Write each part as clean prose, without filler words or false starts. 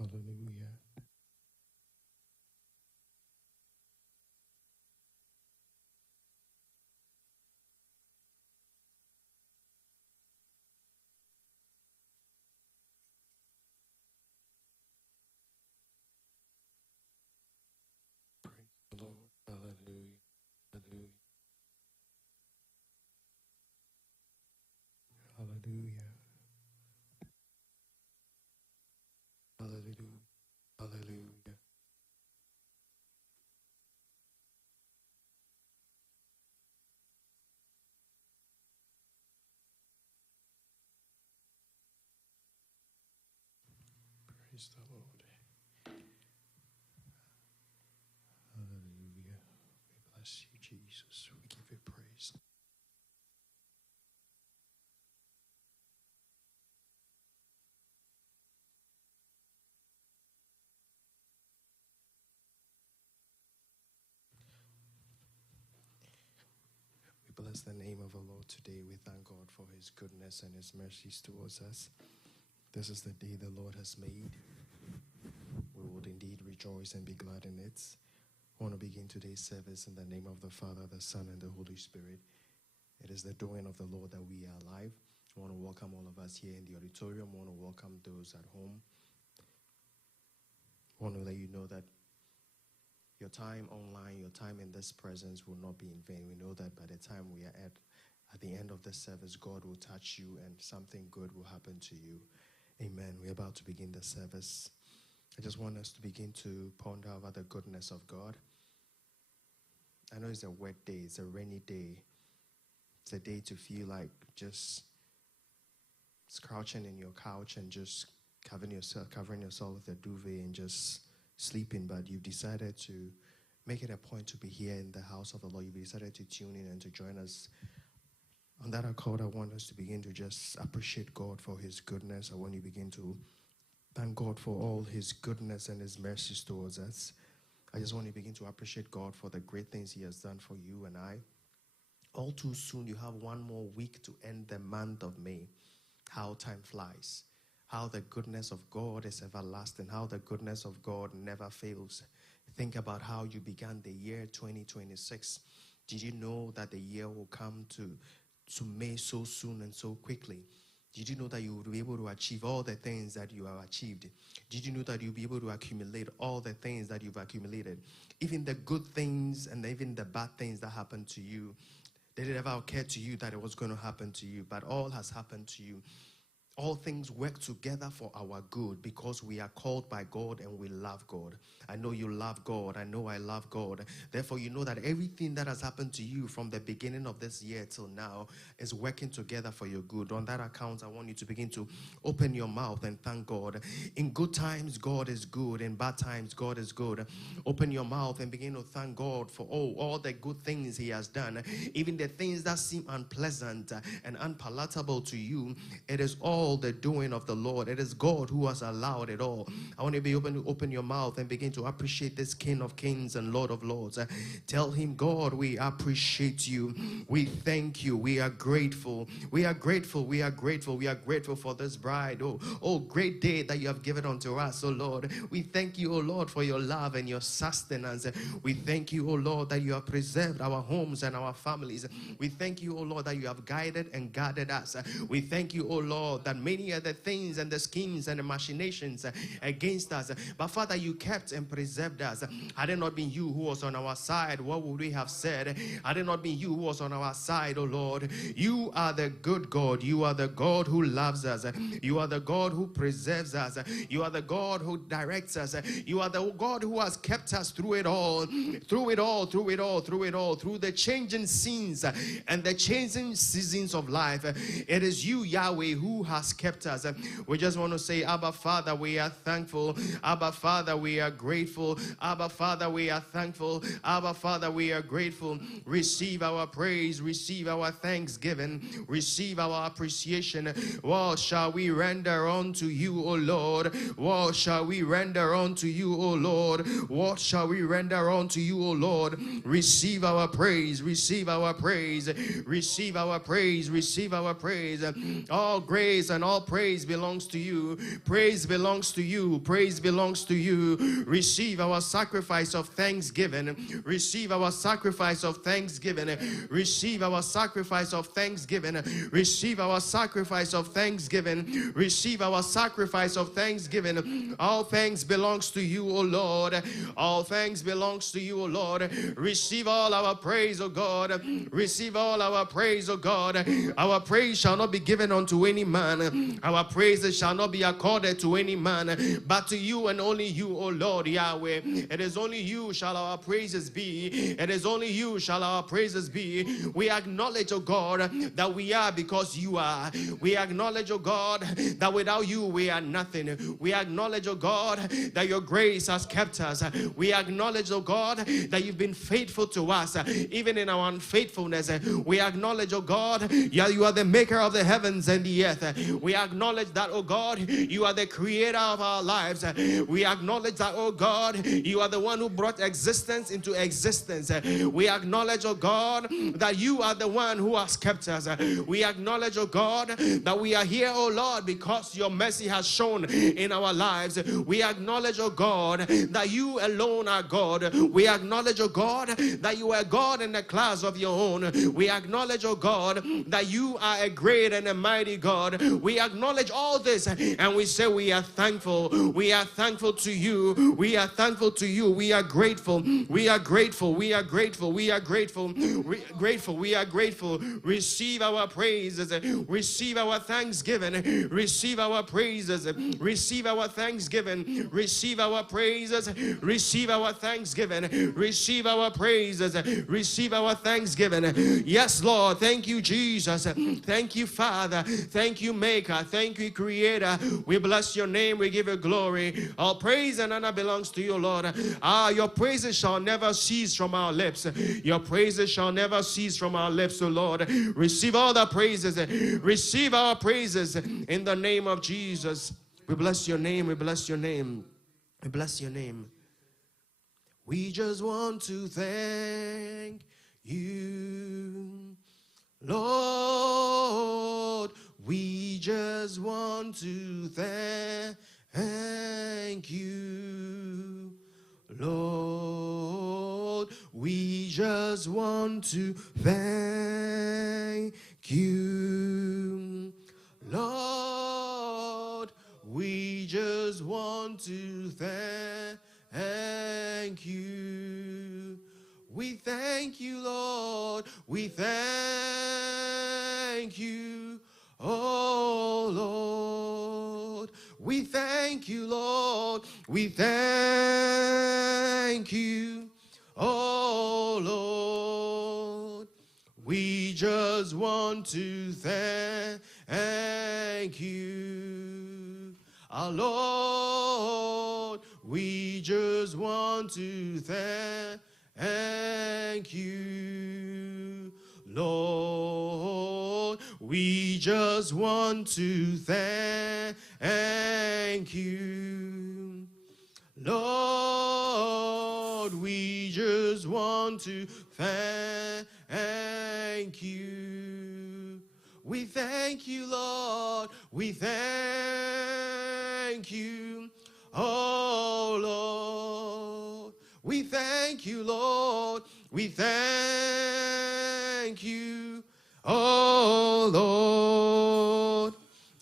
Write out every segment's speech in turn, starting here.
Hallelujah. Praise the Lord. Hallelujah. Hallelujah. Hallelujah. Hallelujah. Hallelujah. Praise the Lord. Hallelujah. We bless you, Jesus. We give you praise. We bless the name of the Lord today. We thank God for his goodness and his mercies towards us. This is the day the Lord has made. We would indeed rejoice and be glad in it. I want to begin today's service in the name of the Father, the Son, and the Holy Spirit. It is the doing of the Lord that we are alive. I want to welcome all of us here in the auditorium. I want to welcome those at home. I want to let you know that your time online, your time in this presence will not be in vain. We know that by the time we are at the end of the service, God will touch you and something good will happen to you. Amen. We're about to begin the service. I just want us to begin to ponder over the goodness of God. I know it's a wet day, it's a rainy day. It's a day to feel like just crouching in your couch and just covering yourself with a duvet and just sleeping, but you've decided to make it a point to be here in the house of the Lord. You've decided to tune in and to join us. On that accord, I want us to begin to just appreciate God for his goodness. I want you to begin to thank God for all his goodness and his mercies towards us. I just want you to begin to appreciate God for the great things he has done for you and I. All too soon, you have one more week to end the month of May. How time flies. How the goodness of God is everlasting. How the goodness of God never fails. Think about how you began the year 2026. Did you know that the year will come to May so soon and so quickly? Did you know that you would be able to achieve all the things that you have achieved? Did you know that you'll be able to accumulate all the things that you've accumulated? Even the good things and even the bad things that happened to you. Did it ever occur to you that it was going to happen to you? But all has happened to you. All things work together for our good because we are called by God and we love God. I know you love God. I know I love God. Therefore, you know that everything that has happened to you from the beginning of this year till now is working together for your good. On that account, I want you to begin to open your mouth and thank God. In good times, God is good. In bad times, God is good. Open your mouth and begin to thank God for all the good things he has done. Even the things that seem unpleasant and unpalatable to you, it is all the doing of the Lord. It is God who has allowed it all. I want you to be able to open your mouth and begin to appreciate this King of Kings and Lord of Lords. Tell him, God, we appreciate you. We thank you. We are grateful. We are grateful. We are grateful. We are grateful for this bride. Oh, great day that you have given unto us, oh Lord. We thank you, oh Lord, for your love and your sustenance. We thank you, oh Lord, that you have preserved our homes and our families. We thank you, oh Lord, that you have guided and guarded us. We thank you, oh Lord, that many are the things and the schemes and the machinations against us, but Father, you kept and preserved us. Had it not been you who was on our side, what would we have said? Had it not been you who was on our side, oh Lord, you are the good God. You are the God who loves us. You are the God who preserves us. You are the God who directs us. You are the God who has kept us through it all, through the changing scenes and the changing seasons of life. It is you, Yahweh, who has kept us. We just want to say, Abba Father, we are thankful. Abba Father, we are grateful. Abba Father, we are thankful. Abba Father, we are grateful. Receive our praise, receive our thanksgiving, receive our appreciation. What shall we render unto you, O Lord? What shall we render unto you, O Lord? What shall we render unto you, O Lord? Receive our praise, receive our praise, receive our praise, receive our praise. All grace praise and all praise belongs to you. Praise belongs to you. Praise belongs to you. Receive our sacrifice of thanksgiving. Receive our sacrifice of thanksgiving. Receive our sacrifice of thanksgiving. Receive our sacrifice of thanksgiving. Receive our sacrifice of thanksgiving. All thanks belongs to you, O Lord. All thanks belongs to you, O Lord. Receive all our praise, O God. Receive all our praise, O God. Our praise shall not be given unto any man. Our praises shall not be accorded to any man, but to you and only you, O Lord Yahweh. It is only you shall our praises be. It is only you shall our praises be. We acknowledge, O God, that we are because you are. We acknowledge, O God, that without you we are nothing. We acknowledge, O God, that your grace has kept us. We acknowledge, O God, that you've been faithful to us, even in our unfaithfulness. We acknowledge, O God, you are the maker of the heavens and the earth. We acknowledge that, O God, you are the creator of our lives. We acknowledge that, O God, you are the one who brought existence into existence. We acknowledge, O God, that you are the one who has kept us. We acknowledge, O God, that we are here, O Lord, because your mercy has shown in our lives. We acknowledge, O God, that you alone are God. We acknowledge, O God, that you are God in a class of your own. We acknowledge, O God, that you are a great and a mighty God. We acknowledge all this and we say we are thankful. We are thankful to you. We are thankful to you. We are grateful. We are grateful. We are grateful. We are grateful. Grateful. We are grateful. Receive our praises. Receive our thanksgiving. Receive our praises. Receive our thanksgiving. Receive our praises. Receive our thanksgiving. Receive our praises. Receive our thanksgiving. Yes, Lord. Thank you, Jesus. Thank you, Father. Thank you, Maker. Thank you, Creator. We bless your name. We give you glory. All praise and honor belongs to you, Lord. Your praises shall never cease from our lips. Your praises shall never cease from our lips, O Lord. Receive all the praises. Receive our praises in the name of Jesus. We bless your name. We bless your name. We bless your name. We just want to thank you, Lord. We just want to thank you, Lord. We just want to thank you, Lord. We just want to thank you. We thank you, Lord. We thank you, oh Lord. We thank you, Lord. We thank you, oh Lord. We just want to thank you, our Lord. We just want to thank you, Lord. We just want to thank you, Lord. We just want to thank you. We thank you, Lord. We thank you, oh Lord. We thank you, Lord. We thank you, oh Lord.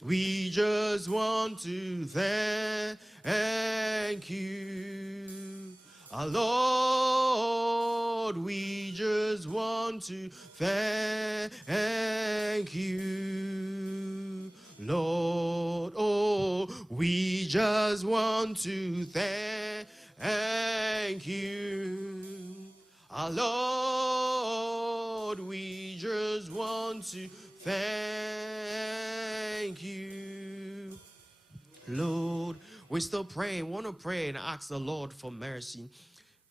We just want to thank you, our Lord. We just want to thank you, Lord. Oh, we just want to thank you, our Lord. We just want to thank you, Lord. We're still praying. Want to pray and ask the Lord for mercy.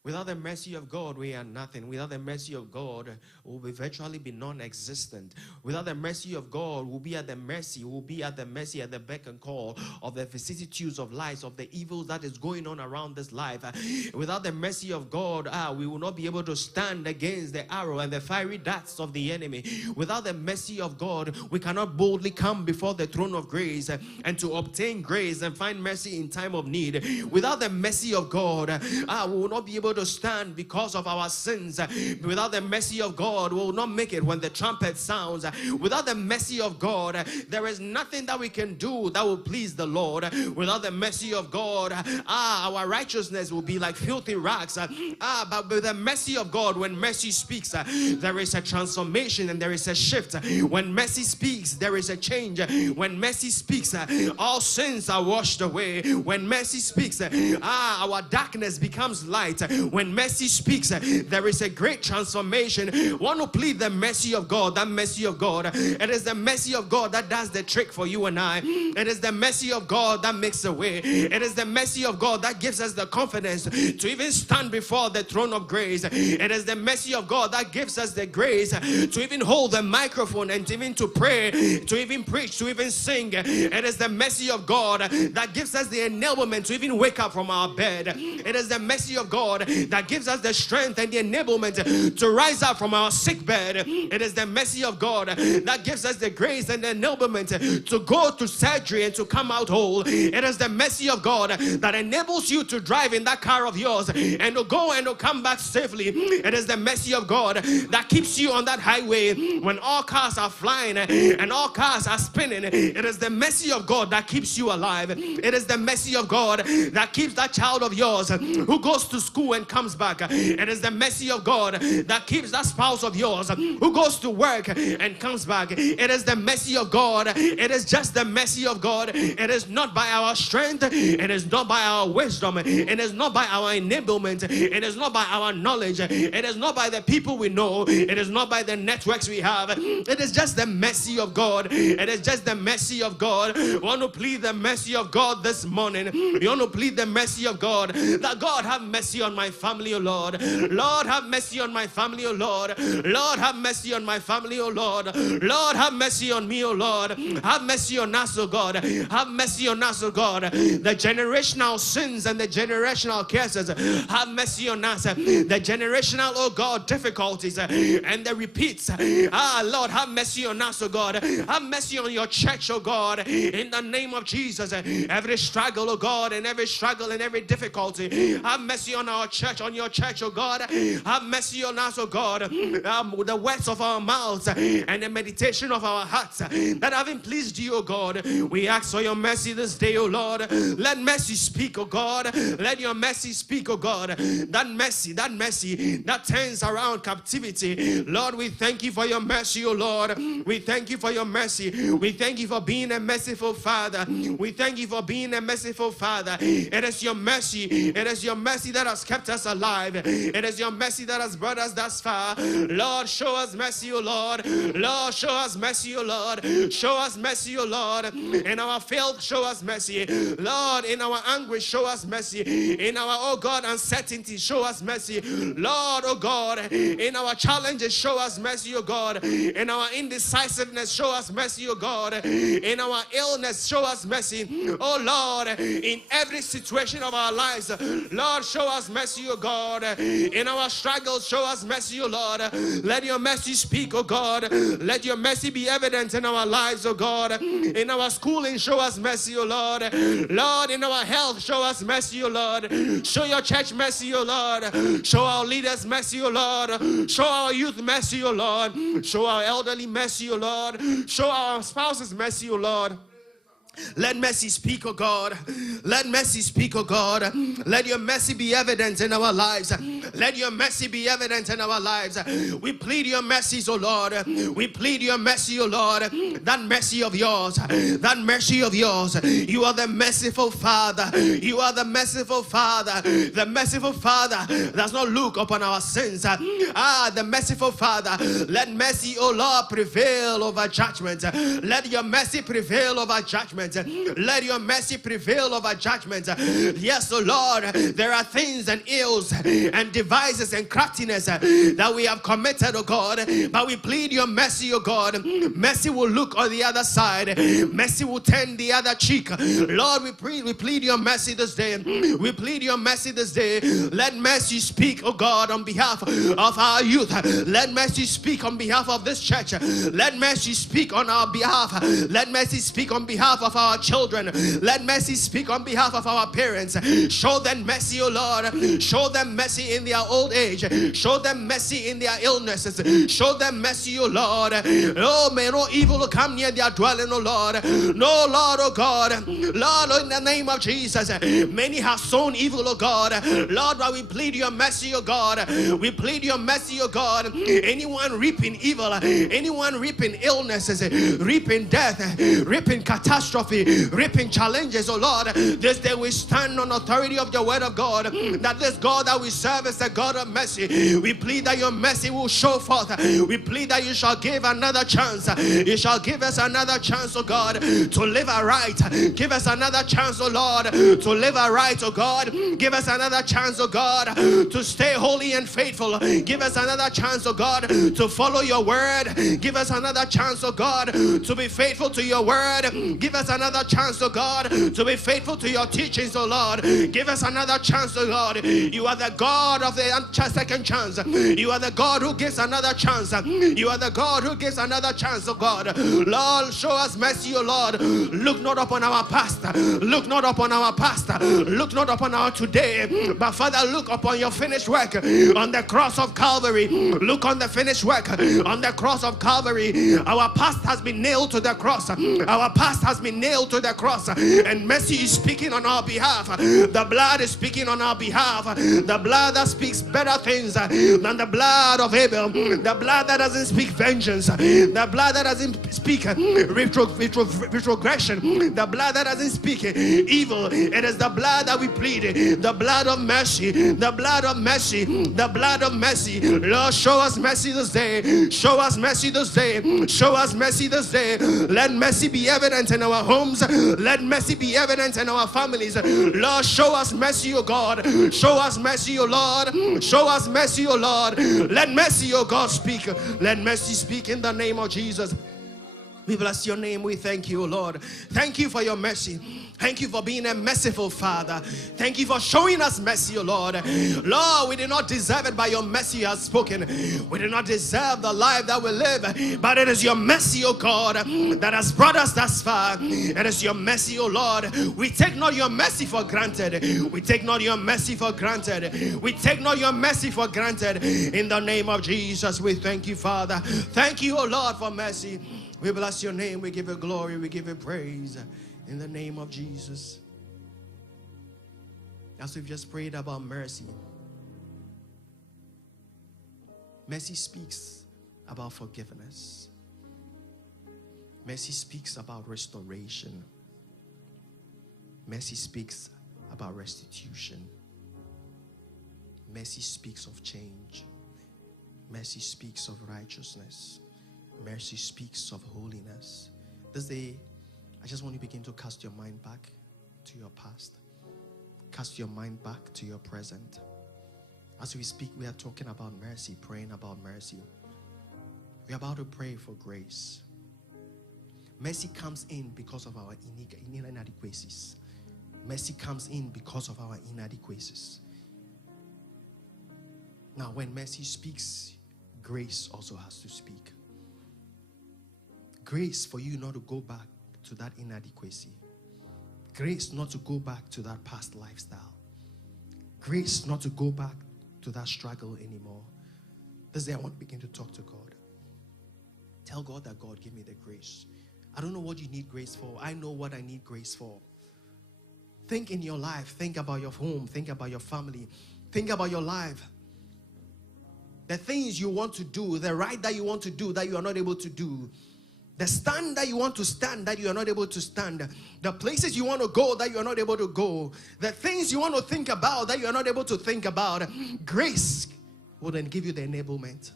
Without the mercy of God, we are nothing. Without the mercy of God, we'll virtually be non-existent. Without the mercy of God, we'll be at the mercy, at the beck and call of the vicissitudes of life, of the evils that is going on around this life. Without the mercy of God, we will not be able to stand against the arrow and the fiery darts of the enemy. Without the mercy of God, we cannot boldly come before the throne of grace and to obtain grace and find mercy in time of need. Without the mercy of God, we will not be able to stand because of our sins. Without the mercy of God, we will not make it when the trumpet sounds. Without the mercy of God, there is nothing that we can do that will please the Lord. Without the mercy of God, our righteousness will be like filthy rags. But with the mercy of God, when mercy speaks, there is a transformation and there is a shift. When mercy speaks, there is a change. When mercy speaks, all sins are washed away. When mercy speaks, our darkness becomes light. When mercy speaks, there is a great transformation. Want to plead the mercy of God, that mercy of God. It is the mercy of God that does the trick for you and I. It is the mercy of God that makes a way. It is the mercy of God that gives us the confidence to even stand before the throne of grace. It is the mercy of God that gives us the grace to even hold the microphone and even to pray, to even preach, to even sing. It is the mercy of God that gives us the enablement to even wake up from our bed. It is the mercy of God that gives us the strength and the enablement to rise up from our sick bed. It is the mercy of God that gives us the grace and the enablement to go to surgery and to come out whole. It is the mercy of God that enables you to drive in that car of yours and to go and to come back safely. It is the mercy of God that keeps you on that highway when all cars are flying and all cars are spinning. It is the mercy of God that keeps you alive. It is the mercy of God that keeps that child of yours who goes to school and comes back. It is the mercy of God that keeps that spouse of yours who goes to work and comes back. It is the mercy of God. It is just the mercy of God. It is not by our strength. It is not by our wisdom. It is not by our enablement. It is not by our knowledge. It is not by the people we know. It is not by the networks we have. It is just the mercy of God. It is just the mercy of God. We want to plead the mercy of God this morning. We want to plead the mercy of God. That God have mercy on my family, O Lord. Lord, have mercy on my family, O Lord. Lord, have mercy on my family, O Lord. Lord, have mercy on me, O Lord. Have mercy on us, O God. Have mercy on us, O God. The generational sins and the generational curses, have mercy on us. The generational, oh God, difficulties and the repeats. Lord, have mercy on us, oh God. Have mercy on your church, oh God. In the name of Jesus, every struggle, oh God, and every struggle and every difficulty, have mercy on our church, on your church, oh God. Have mercy on us, oh God. The words of our mouths and the meditation of our hearts that haven't pleased you, oh God. We ask for your mercy this day, oh Lord. Let mercy speak, oh God. Let your mercy speak, oh God. That mercy that turns around captivity. Lord, we thank you for your mercy, oh Lord. We thank you for your mercy. We thank you for being a merciful Father. We thank you for being a merciful Father. It is your mercy. It is your mercy that has kept us alive. It is your mercy that has brought us thus far. Lord, show us mercy, oh Lord. Lord, show us mercy, oh Lord. Show us mercy, oh Lord. In our failed, show us mercy. Lord, in our anguish, show us mercy. In our, oh God, uncertainty, show us mercy. Lord, oh God, in our challenges, show us mercy, oh God. In our indecisiveness, show us mercy, oh God. In our illness, show us mercy. Oh Lord, in every situation of our lives, Lord, show us mercy, oh God. In our struggles, show us mercy, oh Lord. Let your mercy speak, oh God. Let your mercy be evident in our lives, oh God. In our schooling, show us mercy, oh Lord. Lord, in our health, show us mercy, oh Lord. Show your church mercy, oh Lord. Show our leaders mercy, oh Lord. Show our youth mercy, oh Lord. Show our elderly mercy, oh Lord. Show our spouses mercy, oh Lord. Let mercy speak, oh God. Let mercy speak, oh God. Let your mercy be evident in our lives. Let your mercy be evident in our lives. We plead your mercies, oh Lord. We plead your mercy, oh Lord. That mercy of yours. That mercy of yours. You are the merciful Father. You are the merciful Father. The merciful Father does not look upon our sins. The merciful Father. Let mercy, oh Lord, prevail over judgment. Let your mercy prevail over judgment. judgment. Let your mercy prevail over judgment. Yes, O Lord, there are things and ills and devices and craftiness that we have committed, O God, but we plead your mercy, O God. Mercy will look on the other side. Mercy will turn the other cheek. Lord, we plead your mercy this day. We plead your mercy this day. Let mercy speak, O God, on behalf of our youth. Let mercy speak on behalf of this church. Let mercy speak on our behalf. Let mercy speak on behalf of our children. Let mercy speak on behalf of our parents. Show them mercy, O Lord. Show them mercy in their old age. Show them mercy in their illnesses. Show them mercy, O Lord. Oh, may no evil come near their dwelling, O Lord. No, Lord, O God. Lord, in the name of Jesus, many have sown evil, O God. Lord, but we plead your mercy, O God. We plead your mercy, O God. Anyone reaping evil, anyone reaping illnesses, reaping death, reaping catastrophe, reaping challenges, O Lord, this day we stand on authority of the word of God, that this God that we serve is a God of mercy. We plead that your mercy will show forth. We plead that you shall give another chance. You shall give us another chance, O God, to live aright. Give us another chance, O Lord, to live aright, O God. Give us another chance, O God, to stay holy and faithful. Give us another chance, O God, to follow your word. Give us another chance, O God, to be faithful to your word. Give us another chance, O God, to be faithful to your teachings, O Lord. Give us another chance, O Lord. You are the God of the second chance. You are the God who gives another chance. You are the God who gives another chance, O God. Lord, show us mercy, O Lord. Look not upon our past. Look not upon our past. Look not upon our today. But Father, look upon your finished work on the cross of Calvary. Look on the finished work on the cross of Calvary. Our past has been nailed to the cross. Our past has been nailed to the cross. And mercy is speaking on our behalf. The blood is speaking on our behalf. The blood that speaks better things than the blood of Abel. The blood that doesn't speak vengeance. The blood that doesn't speak retrogression. The blood that doesn't speak evil. It is the blood that we plead. The blood of mercy. The blood of mercy. The blood of mercy. Lord, show us mercy this day. Show us mercy this day. Show us mercy this day. Let mercy be evident in our homes. Let mercy be evident in our families. Lord, show us mercy, O God. Show us mercy, O Lord. Show us mercy, O Lord. Let mercy, O God, speak. Let mercy speak in the name of Jesus. We bless your name. We thank you, O Lord. Thank you for your mercy. Thank you for being a merciful Father. Thank you for showing us mercy, O Lord. Lord, we did not deserve it, but your mercy has spoken. We did not deserve the life that we live, but it is your mercy, O God, that has brought us thus far. It is your mercy, O Lord. We take not your mercy for granted. We take not your mercy for granted. We take not your mercy for granted. In the name of Jesus, we thank you, Father. Thank you, O Lord, for mercy. We bless your name. We give you glory. We give you praise. In the name of Jesus. As we've just prayed about mercy. Mercy speaks about forgiveness. Mercy speaks about restoration. Mercy speaks about restitution. Mercy speaks of change. Mercy speaks of righteousness. Mercy speaks of holiness. This day, I just want you to begin to cast your mind back to your past. Cast your mind back to your present. As we speak, we are talking about mercy, praying about mercy. We are about to pray for grace. Mercy comes in because of our inadequacies. Mercy comes in because of our inadequacies. Now, when mercy speaks, grace also has to speak. Grace for you not to go back to that inadequacy. Grace not to go back to that past lifestyle. Grace not to go back to that struggle anymore. This day I want to begin to talk to God. Tell God that, God, give me the grace. I don't know what you need grace for. I know what I need grace for. Think in your life. Think about your home. Think about your family. Think about your life. The things you want to do, the right that you want to do that you are not able to do. The stand that you want to stand that you are not able to stand. The places you want to go that you are not able to go. The things you want to think about that you are not able to think about. Grace will then give you the enablement.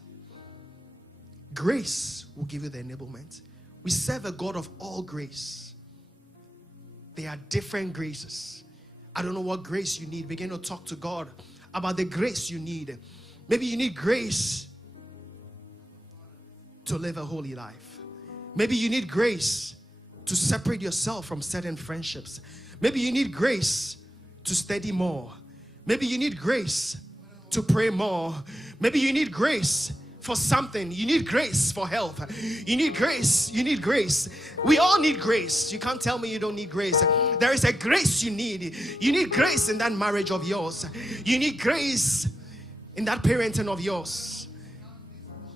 Grace will give you the enablement. We serve a God of all grace. There are different graces. I don't know what grace you need. Begin to talk to God about the grace you need. Maybe you need grace to live a holy life. Maybe you need grace to separate yourself from certain friendships. Maybe you need grace to study more. Maybe you need grace to pray more. Maybe you need grace for something. You need grace for health. You need grace. You need grace. We all need grace. You can't tell me you don't need grace. There is a grace you need. You need grace in that marriage of yours. You need grace in that parenting of yours.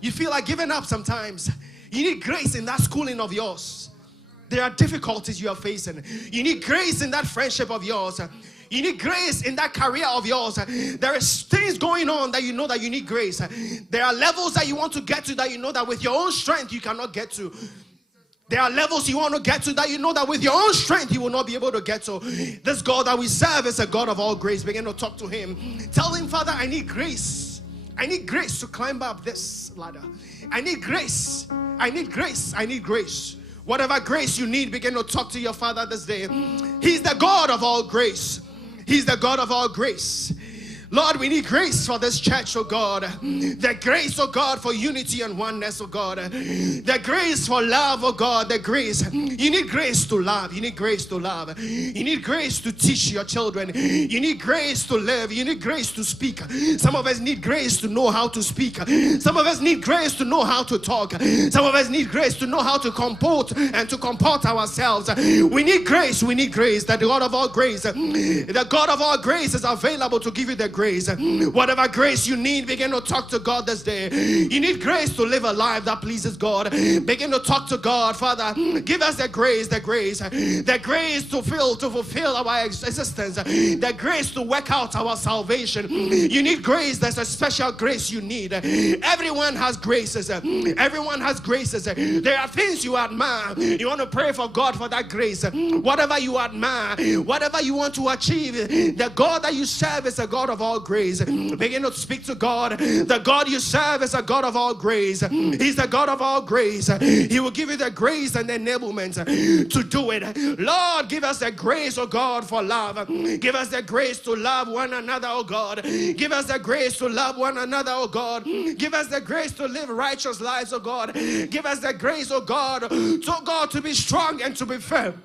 You feel like giving up sometimes. You need grace in that schooling of yours. There are difficulties you are facing. You need grace in that friendship of yours. You need grace in that career of yours. There is things going on that you know that you need grace. There are levels that you want to get to that you know that with your own strength you cannot get to. There are levels you want to get to that you know that with your own strength you will not be able to get to. This God that we serve is a God of all grace. Begin to talk to him. Tell him, Father, I need grace. I need grace to climb up this ladder. I need grace. I need grace. I need grace. Whatever grace you need, begin to talk to your Father this day. He's the God of all grace. He's the God of all grace. Lord, we need grace for this church, oh God. The grace, oh God, for unity and oneness, oh God. The grace for love, oh God. The grace. You need grace to love. You need grace to love. You need grace to teach your children. You need grace to live. You need grace to speak. Some of us need grace to know how to speak. Some of us need grace to know how to talk. Some of us need grace to know how to comport and to comport ourselves. We need grace. We need grace. The God of all grace. The God of all grace is available to give you the grace. Whatever grace you need, begin to talk to God this day. You need grace to live a life that pleases God. Begin to talk to God. Father, give us the grace to fulfill our existence, the grace to work out our salvation. You need grace. There's a special grace you need. Everyone has graces. Everyone has graces. There are things you admire. You want to pray for God for that grace. Whatever you admire, whatever you want to achieve, the God that you serve is a God of all grace. Begin to speak to God. The God you serve is a God of all grace. He's the God of all grace. He will give you the grace and the enablement to do it. Lord, give us the grace, oh God, for love. Give us the grace to love one another, oh God. Give us the grace to love one another, oh God. Give us the grace to live righteous lives, oh God. Give us the grace, oh God, to be strong and to be firm.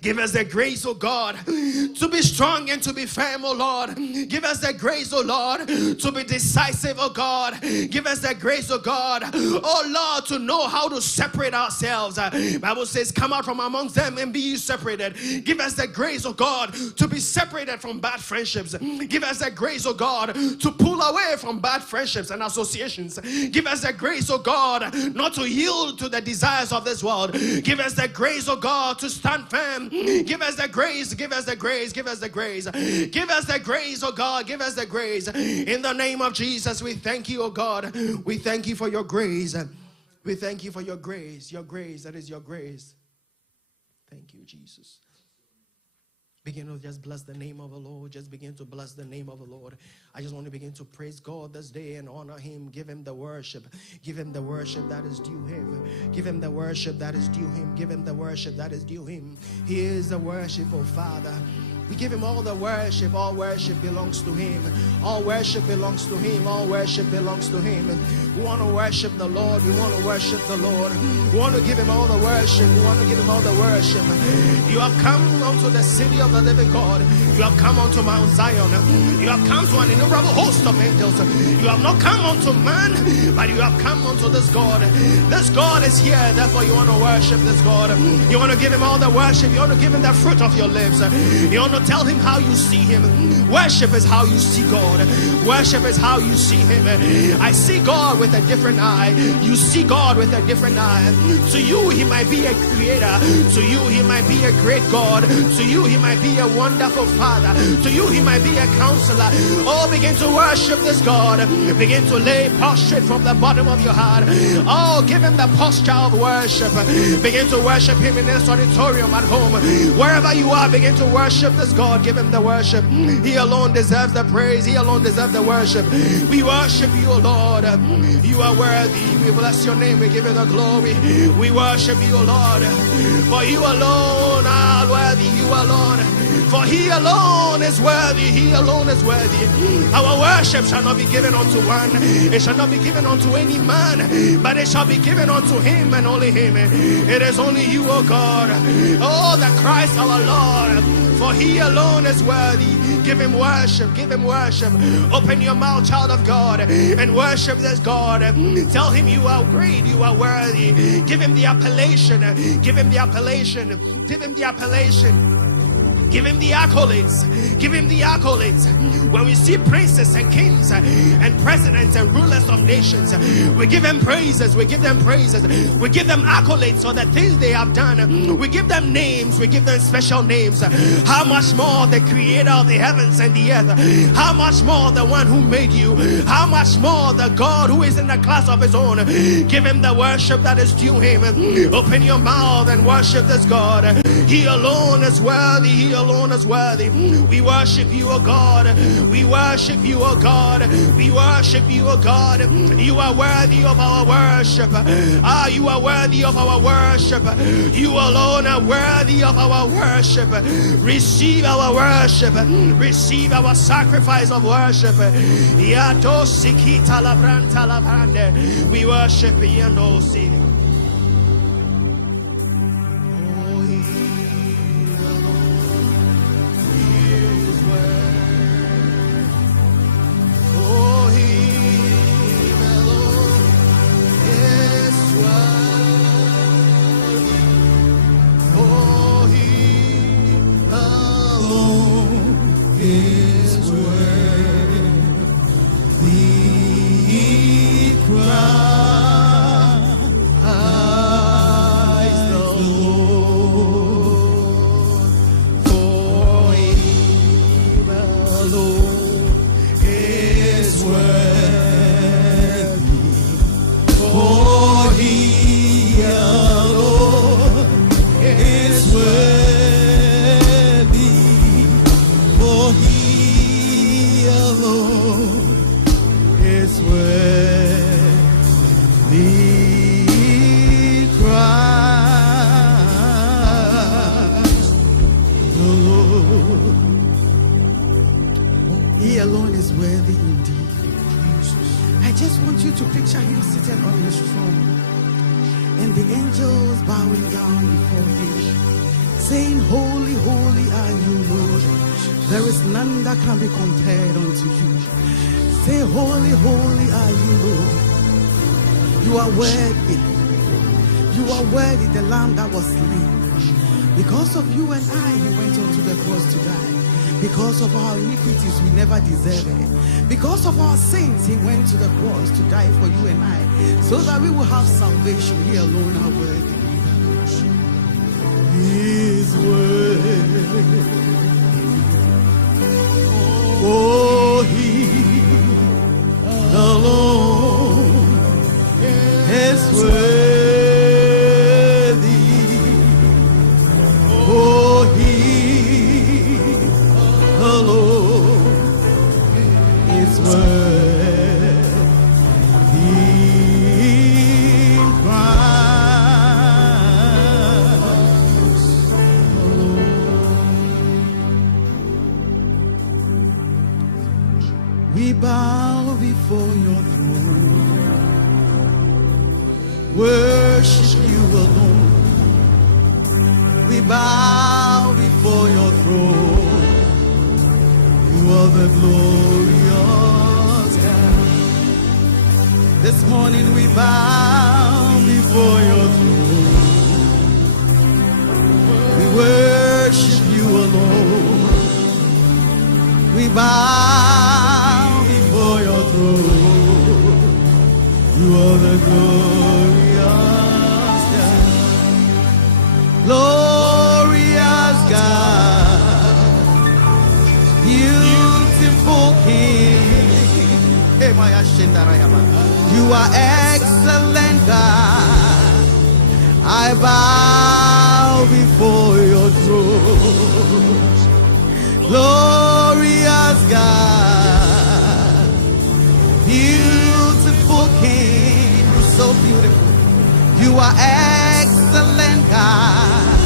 Give us the grace, oh God, to be strong and to be firm, oh Lord. Give us the grace, oh Lord, to be decisive, oh God. Give us the grace, oh God, oh Lord, to know how to separate ourselves. Bible says, come out from amongst them and be ye separated. Give us the grace, oh God, to be separated from bad friendships. Give us the grace, oh God, to pull away from bad friendships and associations. Give us the grace, oh God, not to yield to the desires of this world. Give us the grace, oh God, to stand firm. Give us the grace, give us the grace, give us the grace. Give us the grace, oh God, give us the grace. In the name of Jesus, we thank you, oh God. We thank you for your grace. We thank you for your grace, that is your grace. Thank you, Jesus. Begin to just bless the name of the Lord. Just begin to bless the name of the Lord. I just want to begin to praise God this day and honor him. Give him the worship. Give him the worship that is due him. Give him the worship that is due him. Give him the worship that is due him. He is the worshipful Father. We give him all the worship. All worship belongs to him. All worship belongs to him. All worship belongs to him. We want to worship the Lord. We want to worship the Lord. We want to give him all the worship. We want to give him all the worship. You have come unto the city of the living God. You have come unto Mount Zion. You have come to an innumerable host of angels. You have not come unto man, but you have come unto this God. This God is here. Therefore you want to worship this God. You want to give him all the worship. You want to give him the fruit of your lips. You want to tell him how you see him. Worship is how you see God. Worship is how you see him. I see God with a different eye. You see God with a different eye. To you he might be a creator. To you he might be a great God. To you he might be a wonderful Father. To you he might be a counselor. Oh, begin to worship this God. Begin to lay prostrate from the bottom of your heart. Oh, give him the posture of worship. Begin to worship him in this auditorium at home. Wherever you are, begin to worship this this God. Give him the worship. He alone deserves the praise. He alone deserves the worship. We worship you, Lord. You are worthy. We bless your name. We give you the glory. We worship you, Lord. For you alone are worthy. You alone. For he alone is worthy. He alone is worthy. Our worship shall not be given unto one. It shall not be given unto any man, but it shall be given unto him and only him. It is only you, O God. Oh, the Christ our Lord. For he alone is worthy. Give him worship. Give him worship. Open your mouth, child of God, and worship this God. Tell him you are great. You are worthy. Give him the appellation. Give him the appellation. Give him the appellation. Give him the accolades. Give him the accolades. When we see princes and kings and presidents and rulers of nations, we give them praises. We give them praises. We give them accolades for the things they have done. We give them names. We give them special names. How much more the creator of the heavens and the earth? How much more the one who made you? How much more the God who is in a class of his own? Give him the worship that is due him. Open your mouth and worship this God. He alone is worthy. He alone is worthy. We worship you, O God. We worship you, O God. We worship you, O God. You are worthy of our worship. You are worthy of our worship. You alone are worthy of our worship. Receive our worship. Receive our sacrifice of worship. We worship you. Because of you and I, he went onto the cross to die. Because of our iniquities, we never deserve it. Because of our sins, he went to the cross to die for you and I, so that we will have salvation. He alone are worthy. He is worthy. Oh, he alone is worthy. We bow before your throne, worship you alone. We bow before your throne. You are the glorious God. This morning we bow before your throne. We worship you alone. We bow before your throne. You are the glorious God. Glorious God, beautiful King. You are excellent God. I bow before your throne. glorious God, beautiful King, you're so beautiful. You are excellent God.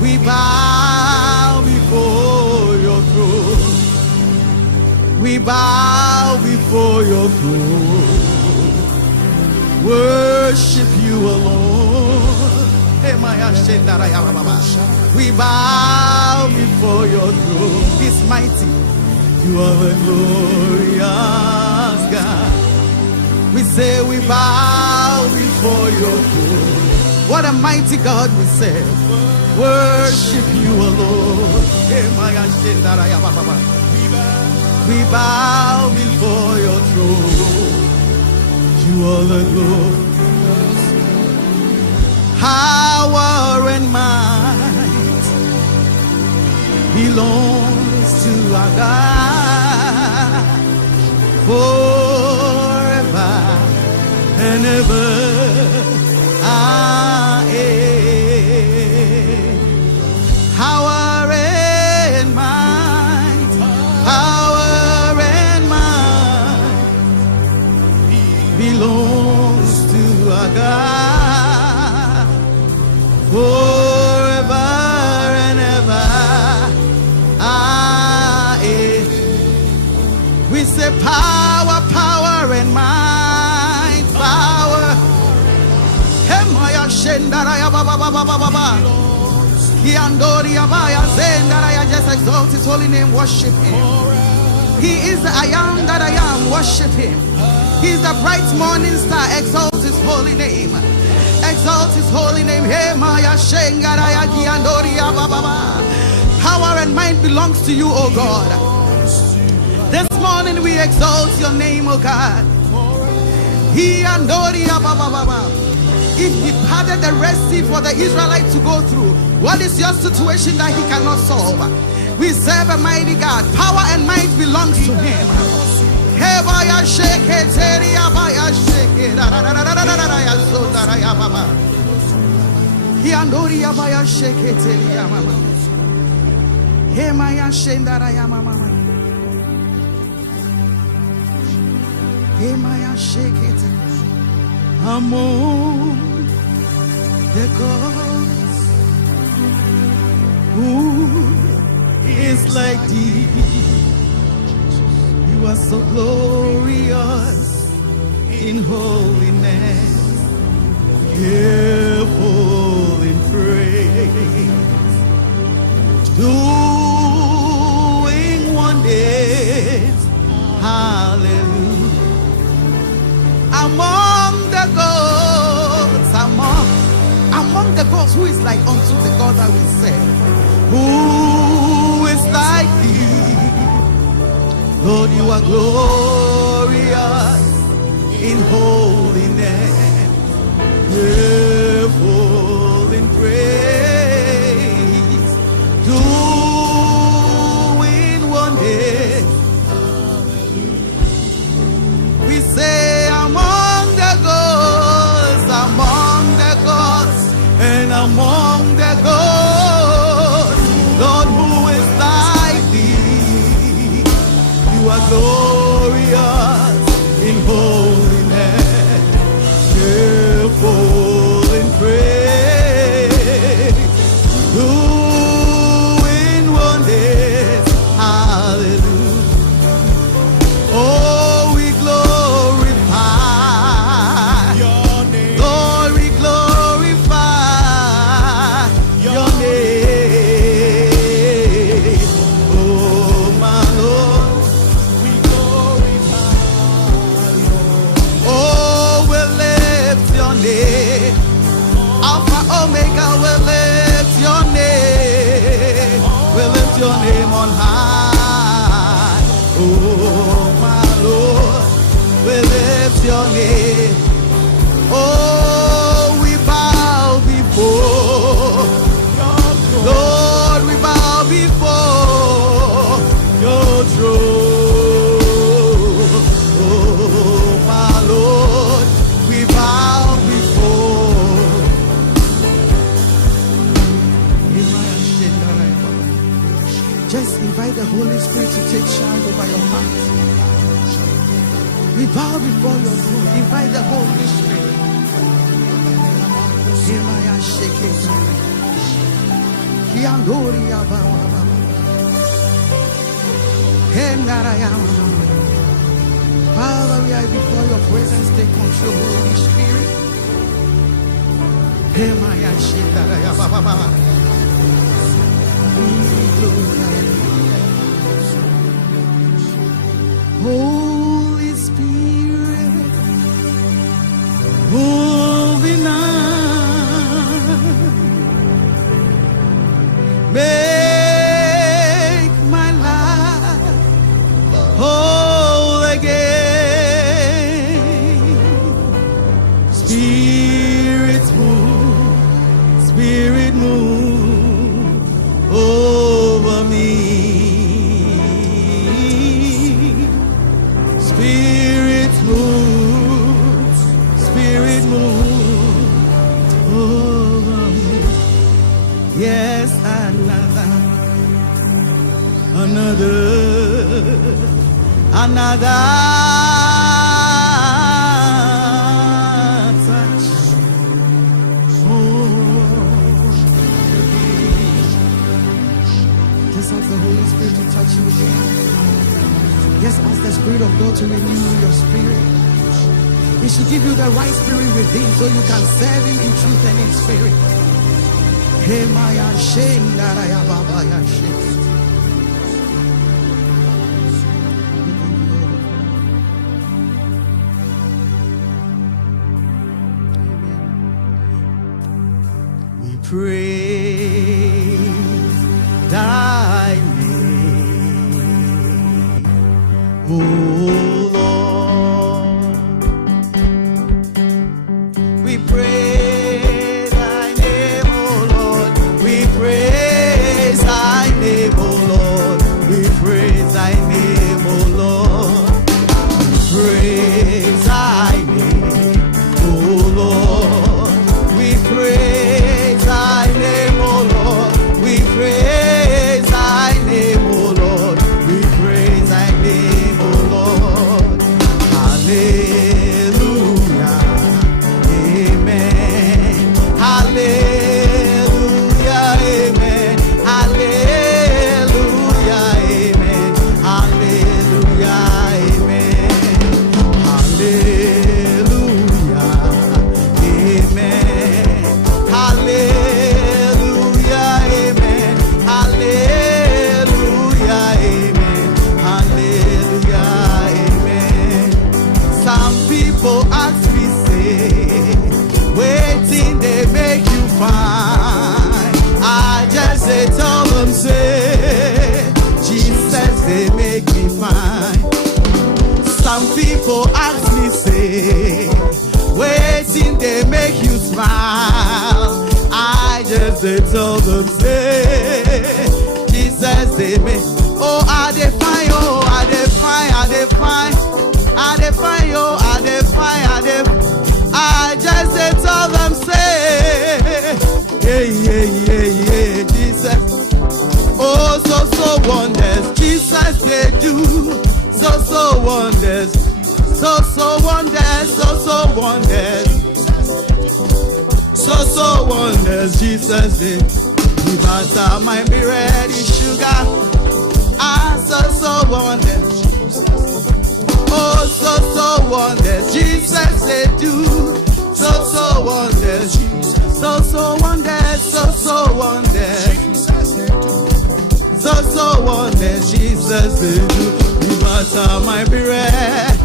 We bow before your throne. We bow before your throne. Worship you alone. We bow before your throne. This mighty, you are the glorious God. We say we bow before your throne. What a mighty God we serve. Worship you alone. We bow before your throne. You are the glorious. Power and might belongs to our God forever and ever. Power and might, power and might belongs to our God forever and ever. We say power, power and might, power. Just exalt his holy name, worship him. He is the I am that I am, worship him. He is the bright morning star, exalt his holy name. Exalt his holy name. Power and might belongs to you, O God. This morning we exalt your name, O God. If he parted the Red Sea for the Israelites to go through, what is your situation that he cannot solve? We serve a mighty God. Power and might belongs to him. Among the gods, who is like thee? You are so glorious in holiness, careful in praise, doing wonders. Hallelujah. Among the gods, among the gods, who is like unto the God that we serve? Who is like thee? Lord, you are glorious in holiness, fearful in praise, doing wonders. We say among the gods, and among the gods, Lord, who is like thee? You are glorious in holiness, fearful in praise, doing wonders. Hallelujah. Oh, we glorify your name. Lord, we glorify your name. Oh, my Lord, we glorify your name. Oh, we lift your name. Alpha, Omega, we lift your name. We lift your name on high. Oh, my Lord, we lift your name. Oh, we bow before Lord, we bow before your throne. Oh, my Lord, we bow before We bow before your throne. Invite the Holy Spirit. Father, we are before your presence. Take control, Holy Spirit. Holy Spirit, moving on, make my life whole again. Spirit move over me. Spirit move over me. Yes, another touch. Just ask the Holy Spirit to touch you again. Just ask the Spirit of God to renew your spirit. He should give you the right spirit within so you can serve Him in truth and in spirit. Hey, my shame that I have we praise thy name, oh Lord. We praise thy name, oh Lord. We praise thy name, oh Lord. We praise thy name, oh Lord. We praise thy name, oh Lord. We praise thy name, oh Lord. We praise thy name, oh Lord. We praise thy name, oh Lord. Hallelujah. Amen. Hallelujah. Amen. Hallelujah. Amen. Hallelujah. Amen. Hallelujah. Amen. Hallelujah. Amen. Hallelujah. Amen. Hallelujah. Amen. Some people ask me, say, waiting they make you fine. I just say, tell them, say, Jesus, they make me fine. Some people ask me, say, waiting they make you smile. I just say, tell them, say, Jesus, they make. Oh, I define, oh, I define, I define, I define, oh, I define, I define. I just say, tell them, say, yeah, yeah, yeah, yeah, Jesus. Oh, so wonders, Jesus, they do. So wonders, so wonders, so wonders. So wonders, Jesus, they. If I might be ready, sugar. Ah, so wonders. Oh, so wonders, Jesus, they do. So wonders, so wonders, so wonders. So wonders, Jesus, they do. If I might be ready.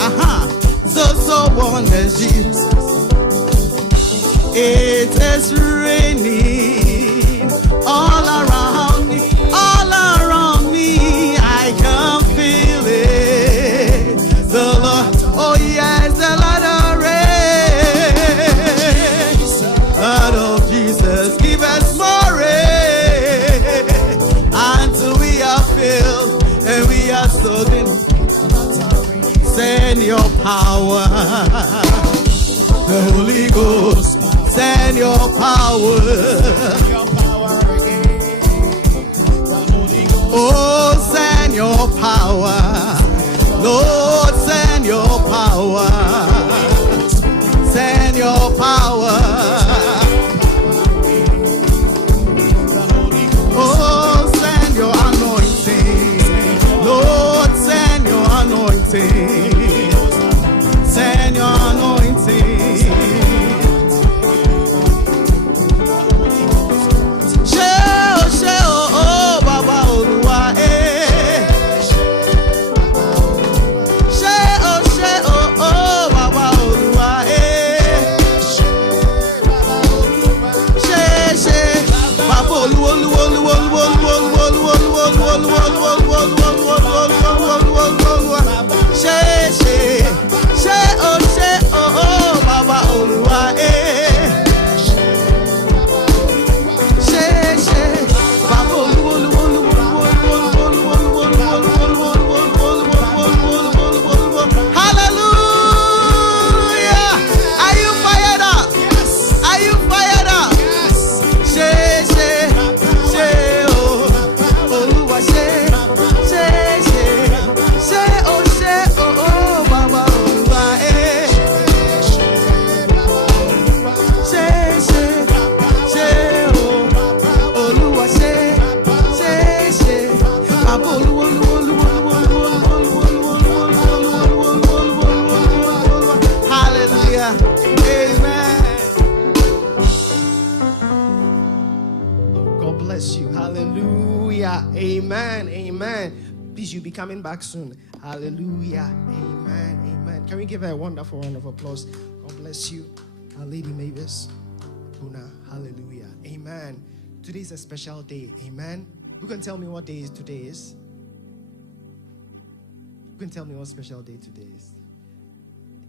Aha, so wonders, Jesus. It is raining all around me, all around me. I can feel it. The Lord, oh yes, the Lord of rain. Lord of Jesus, give us more rain until we are filled and we are soaking. Send your power, the Holy Ghost. Send your power. Oh, send your power. Lord, send anointing. Send your anointing. Coming back soon. Hallelujah. Amen. Amen. Can we give her a wonderful round of applause? God bless you. Our Lady Mavis. Una. Hallelujah. Amen. Today is a special day. Amen. Who can tell me what day today is? Who can tell me what special day today is?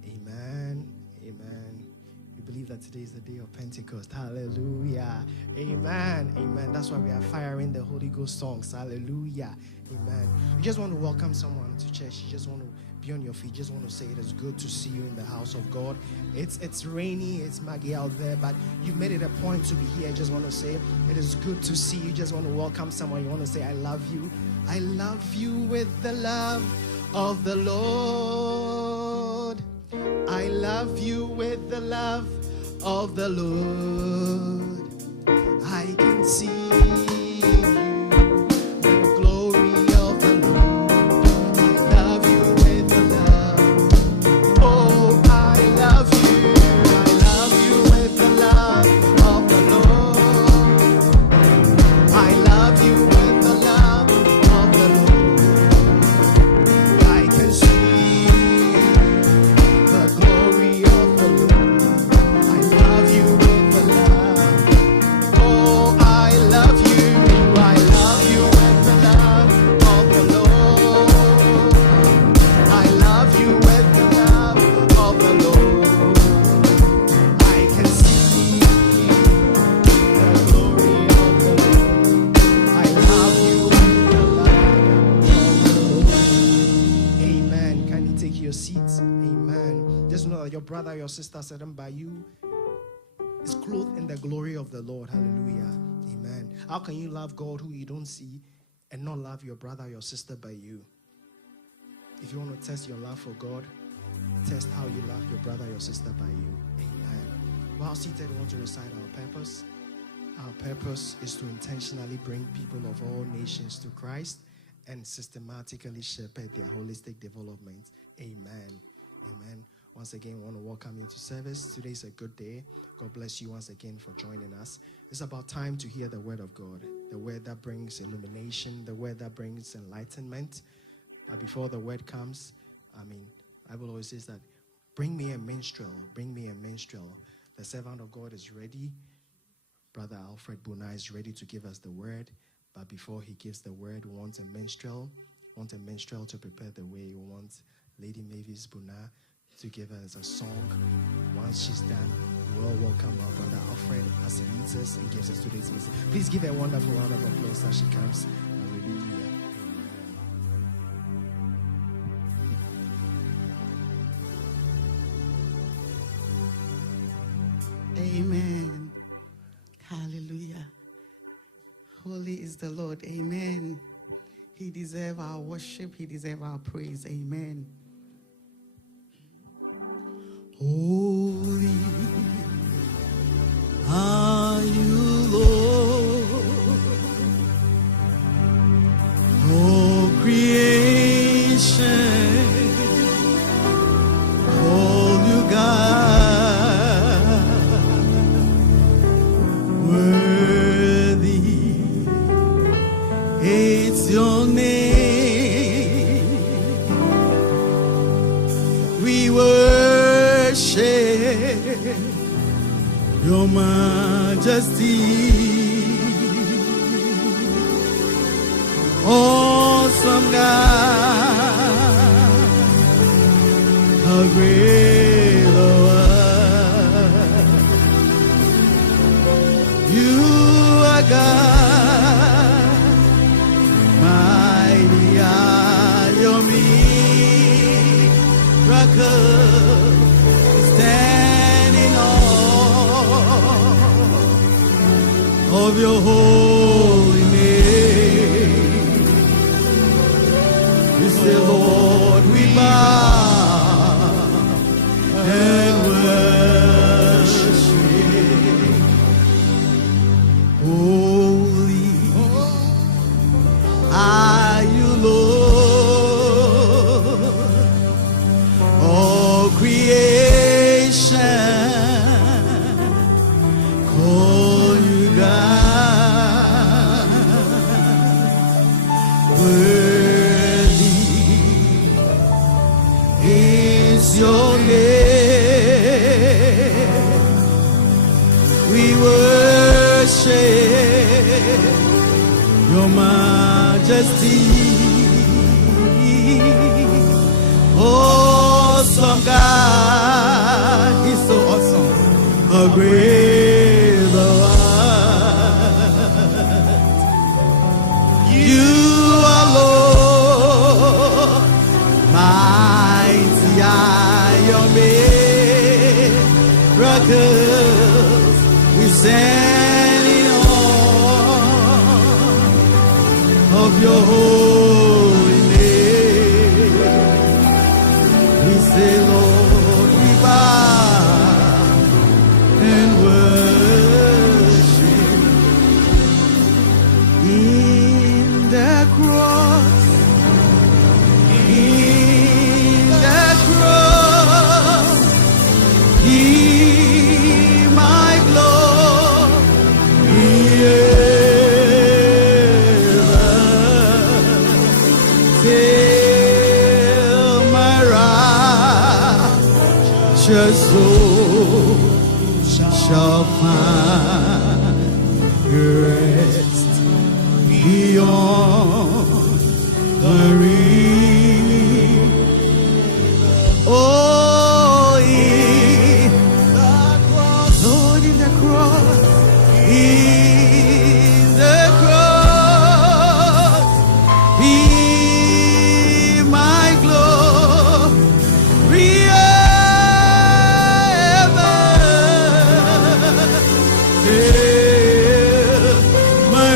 Amen. Amen. We believe that today is the day of Pentecost. Hallelujah. Amen. Amen. That's why we are firing the Holy Ghost songs. Hallelujah. Amen. You just want to welcome someone to church. You just want to be on your feet. You just want to say it is good to see you in the house of God. It's rainy. It's muggy out there, but you made it a point to be here. You just want to say it is good to see you. You just want to welcome someone. You want to say, I love you. I love you with the love of the Lord. I love you with the love of the Lord. I can see your sister sitting by you is clothed in the glory of the Lord. Hallelujah. Amen. How can you love God who you don't see and not love your brother or your sister by you? If you want to test your love for God, test how you love your brother or your sister by you. Amen. While seated, we want to recite our purpose. Our purpose is to intentionally bring people of all nations to Christ and systematically shepherd their holistic development. Amen. Amen. Once again, I want to welcome you to service. Today is a good day. God bless you once again for joining us. It's about time to hear the word of God, the word that brings illumination, the word that brings enlightenment. But before the word comes, the Bible always says that, bring me a minstrel, bring me a minstrel. The servant of God is ready. Brother Alfred Buna is ready to give us the word. But before he gives the word, we want a minstrel to prepare the way. We want Lady Mavis Buna to give us a song. Once she's done, we all welcome our brother Alfred as he leads us and gives us today's message. Please give a wonderful round of applause as she comes. Hallelujah. Amen. Hallelujah. Holy is the Lord. Amen. He deserves our worship. He deserves our praise. Amen. Holy are you, Lord. All creation We worship your majesty. Awesome God, how great thou art. You are God, mighty are your miracles, standing awe of your holy name. We say, Lord, we bow and worship. Holy are you, Lord. All creation call you God. Worthy is your name. We worship your majesty. Awesome God, he's so awesome. How great thou art. You are Lord, mighty are your miracles. We stand in awe of your holy name. We say, Lord, we bow and worship. In the cross, in the cross, He my glory ever. Till my righteous soul shall find rest beyond the river. Oh, in the cross, Lord, in the cross, in the cross, be my glory ever. Till my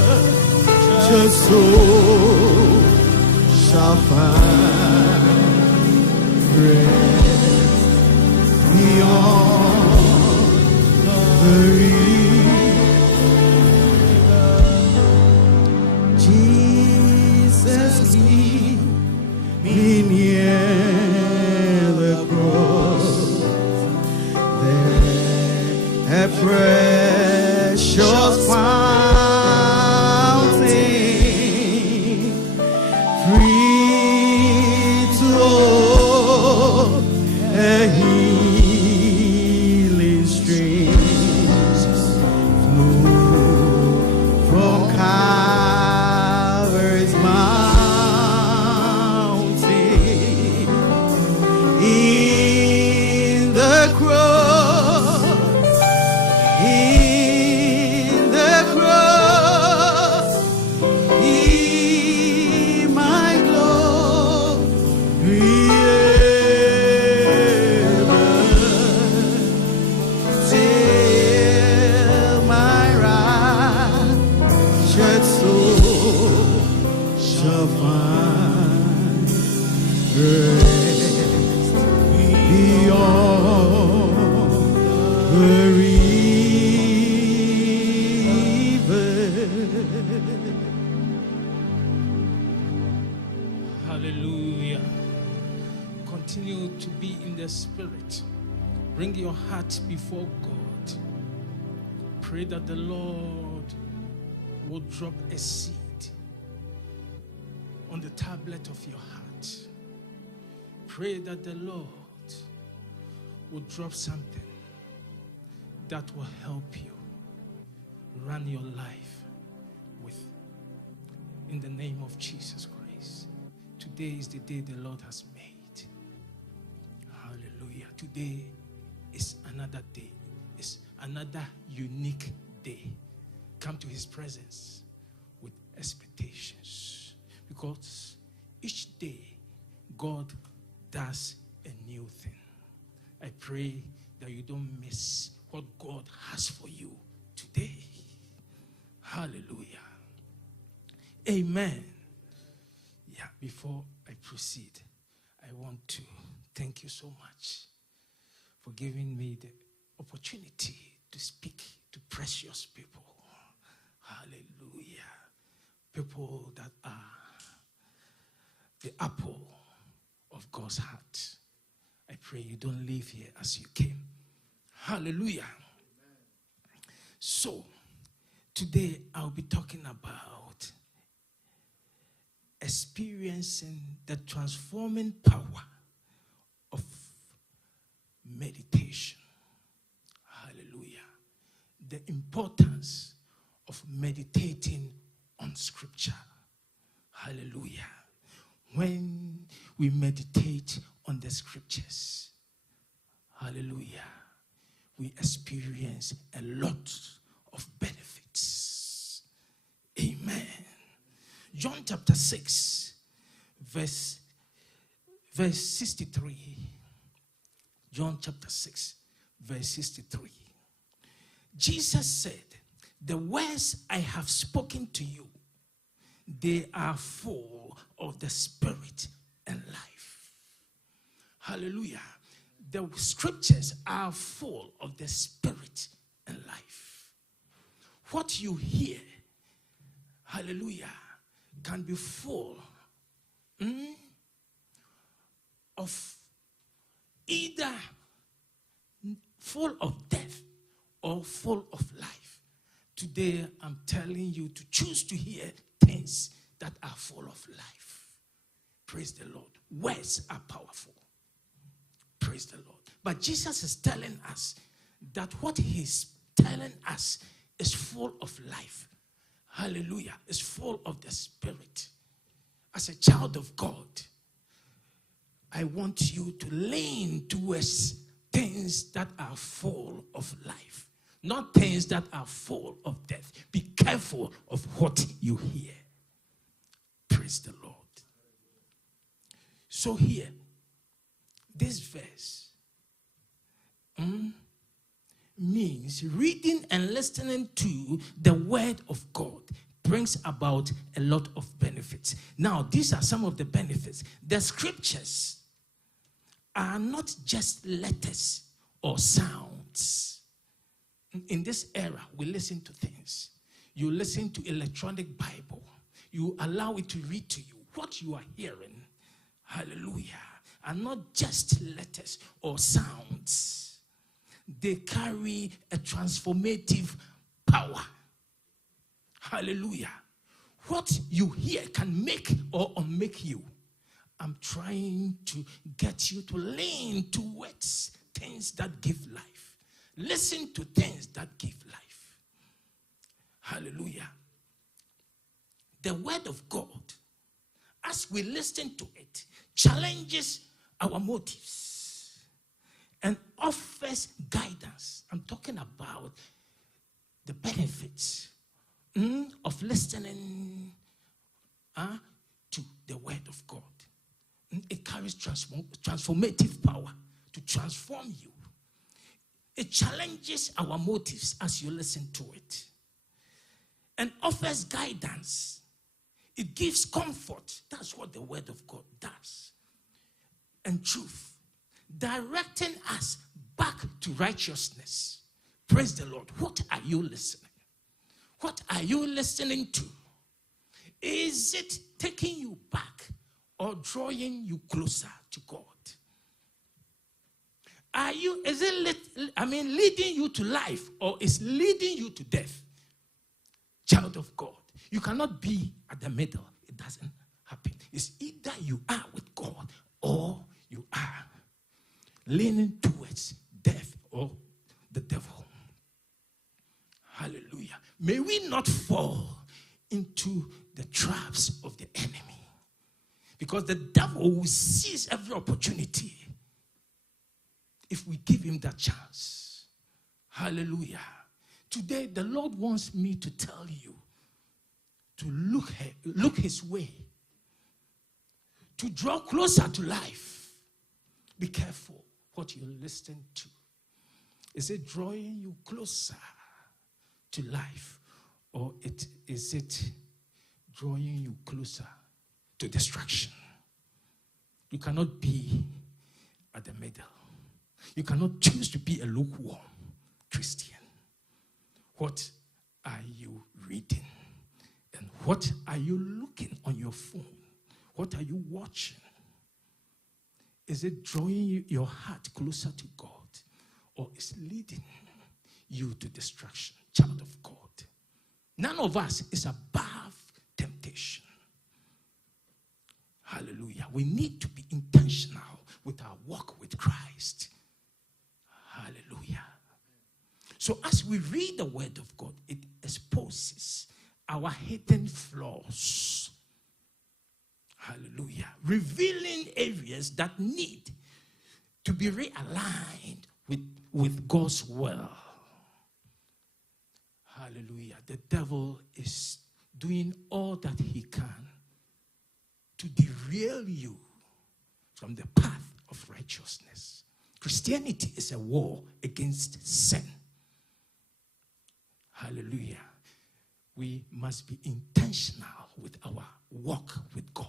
righteous soul shall find rest beyond the river. Jesus, keep me near the cross. There, a precious fountain, free to all, a healing stream flow from Calvary's mountain. In the cross, in the cross, He my glory ever. Till my righteous soul shall find rest beyond the river. Hallelujah. Continue to be in the Spirit. Bring your heart before God. Pray that the Lord will drop a seed on the tablet of your heart. pray that the Lord will drop something that will help you run your life with. In the name of Jesus Christ. Today is the day the Lord has made. Hallelujah. Today is another day. It's another unique day. Come to his presence with expectations. Because each day, God does a new thing. I pray that you don't miss what God has for you today. Hallelujah. Amen. Yeah, before I proceed, I want to thank you so much for giving me the opportunity to speak to precious people. Hallelujah. People that are the apple of God's heart. I pray you don't leave here as you came. Hallelujah. So, today I'll be talking about experiencing the transforming power of meditation. Hallelujah. The importance of meditating on Scripture. Hallelujah. When we meditate on the Scriptures, hallelujah, we experience a lot of benefits. Amen. John chapter 6, verse 63. John chapter 6, verse 63. Jesus said, "The words I have spoken to you, they are full of the Spirit and life." Hallelujah. The Scriptures are full of the Spirit and life. What you hear, hallelujah, can be full of either full of death or full of life. Today, I'm telling you to choose to hear things that are full of life. Praise the Lord. Words are powerful. Praise the Lord. But Jesus is telling us that what he's telling us is full of life. Hallelujah. It's full of the Spirit. As a child of God, I want you to lean towards things that are full of life, not things that are full of death. Be careful of what you hear. Praise the Lord. So here, this verse means reading and listening to the word of God brings about a lot of benefits. Now, these are some of the benefits. The Scriptures are not just letters or sounds. In this era, we listen to things. You listen to electronic Bible. You allow it to read to you. What you are hearing, hallelujah, are not just letters or sounds. They carry a transformative power. Hallelujah. What you hear can make or unmake you. I'm trying to get you to lean towards things that give life. Listen to things that give life. Hallelujah. The word of God, as we listen to it, challenges our motives and offers guidance. I'm talking about the benefits of listening to the word of God. It carries transformative power to transform you. It challenges our motives as you listen to it and offers guidance. It gives comfort. That's what the word of God does. And truth, directing us back to righteousness. Praise the Lord. What are you listening? What are you listening to? Is it taking you back or drawing you closer to God? Is it leading you to life or is leading you to death? Child of God, you cannot be at the middle. It doesn't happen. It's either you are with God or you leaning towards death or the devil. Hallelujah. May we not fall into the traps of the enemy, because the devil will seize every opportunity if we give him that chance. Hallelujah. Today, the Lord wants me to tell you to look his way, to draw closer to life. Be careful what you listen to. Is it drawing you closer to life, or is it drawing you closer to destruction? You cannot be at the middle. You cannot choose to be a lukewarm Christian. What are you reading? And what are you looking on your phone? What are you watching? Is it drawing your heart closer to God, or is leading you to destruction? Child of God, none of us is above temptation. Hallelujah. We need to be intentional with our walk with Christ. Hallelujah. So as we read the word of God, it exposes our hidden flaws. Hallelujah. Revealing areas that need to be realigned with God's will. Hallelujah. The devil is doing all that he can to derail you from the path of righteousness. Christianity is a war against sin. Hallelujah. We must be intentional with our walk with God.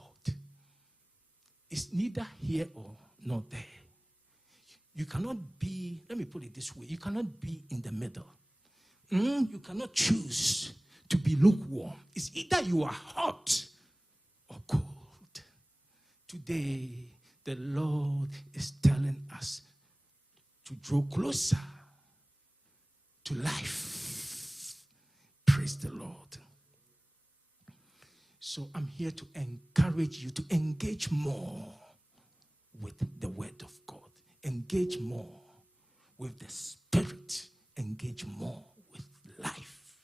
It's neither here or not there. You cannot be, let me put it this way, you cannot be in the middle. You cannot choose to be lukewarm. It's either you are hot or cold. Today, the Lord is telling us to draw closer to life. Praise the Lord. So I'm here to encourage you to engage more with the word of God. Engage more with the Spirit. Engage more with life.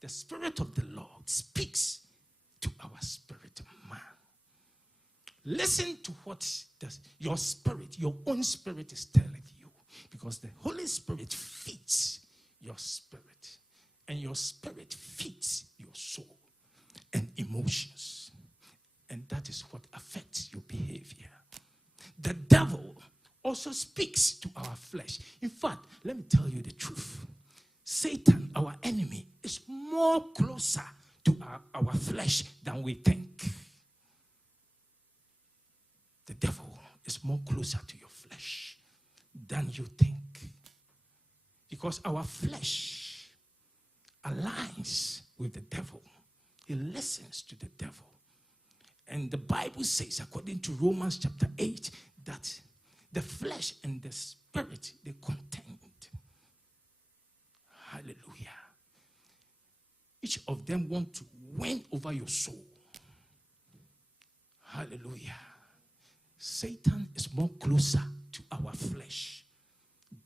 The Spirit of the Lord speaks to our spirit man. Listen to what your spirit, your own spirit is telling you, because the Holy Spirit feeds your spirit, and your spirit feeds your soul and emotions, and that is what affects your behavior. The devil also speaks to our flesh. In fact, let me tell you the truth. Satan, our enemy, is more closer to our flesh than we think. The devil is more closer to your flesh than you think. Because our flesh aligns with the devil. He listens to the devil. And the Bible says, according to Romans chapter 8, that the flesh and the spirit, they contend. Hallelujah. Each of them want to win over your soul. Hallelujah. Satan is more closer to our flesh.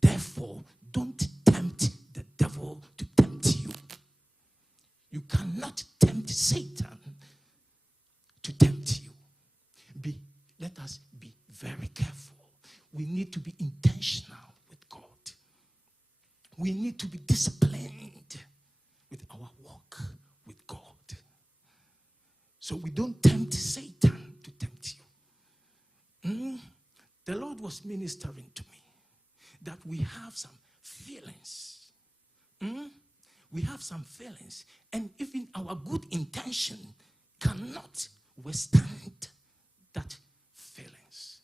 Therefore, don't tempt the devil to tempt you. You cannot tempt Satan to tempt you. Let us be very careful. We need to be intentional with God. We need to be disciplined with our walk with God. So we don't tempt Satan to tempt you. The Lord was ministering to me that we have some feelings. We have some feelings, and even our good intention cannot withstand that feelings.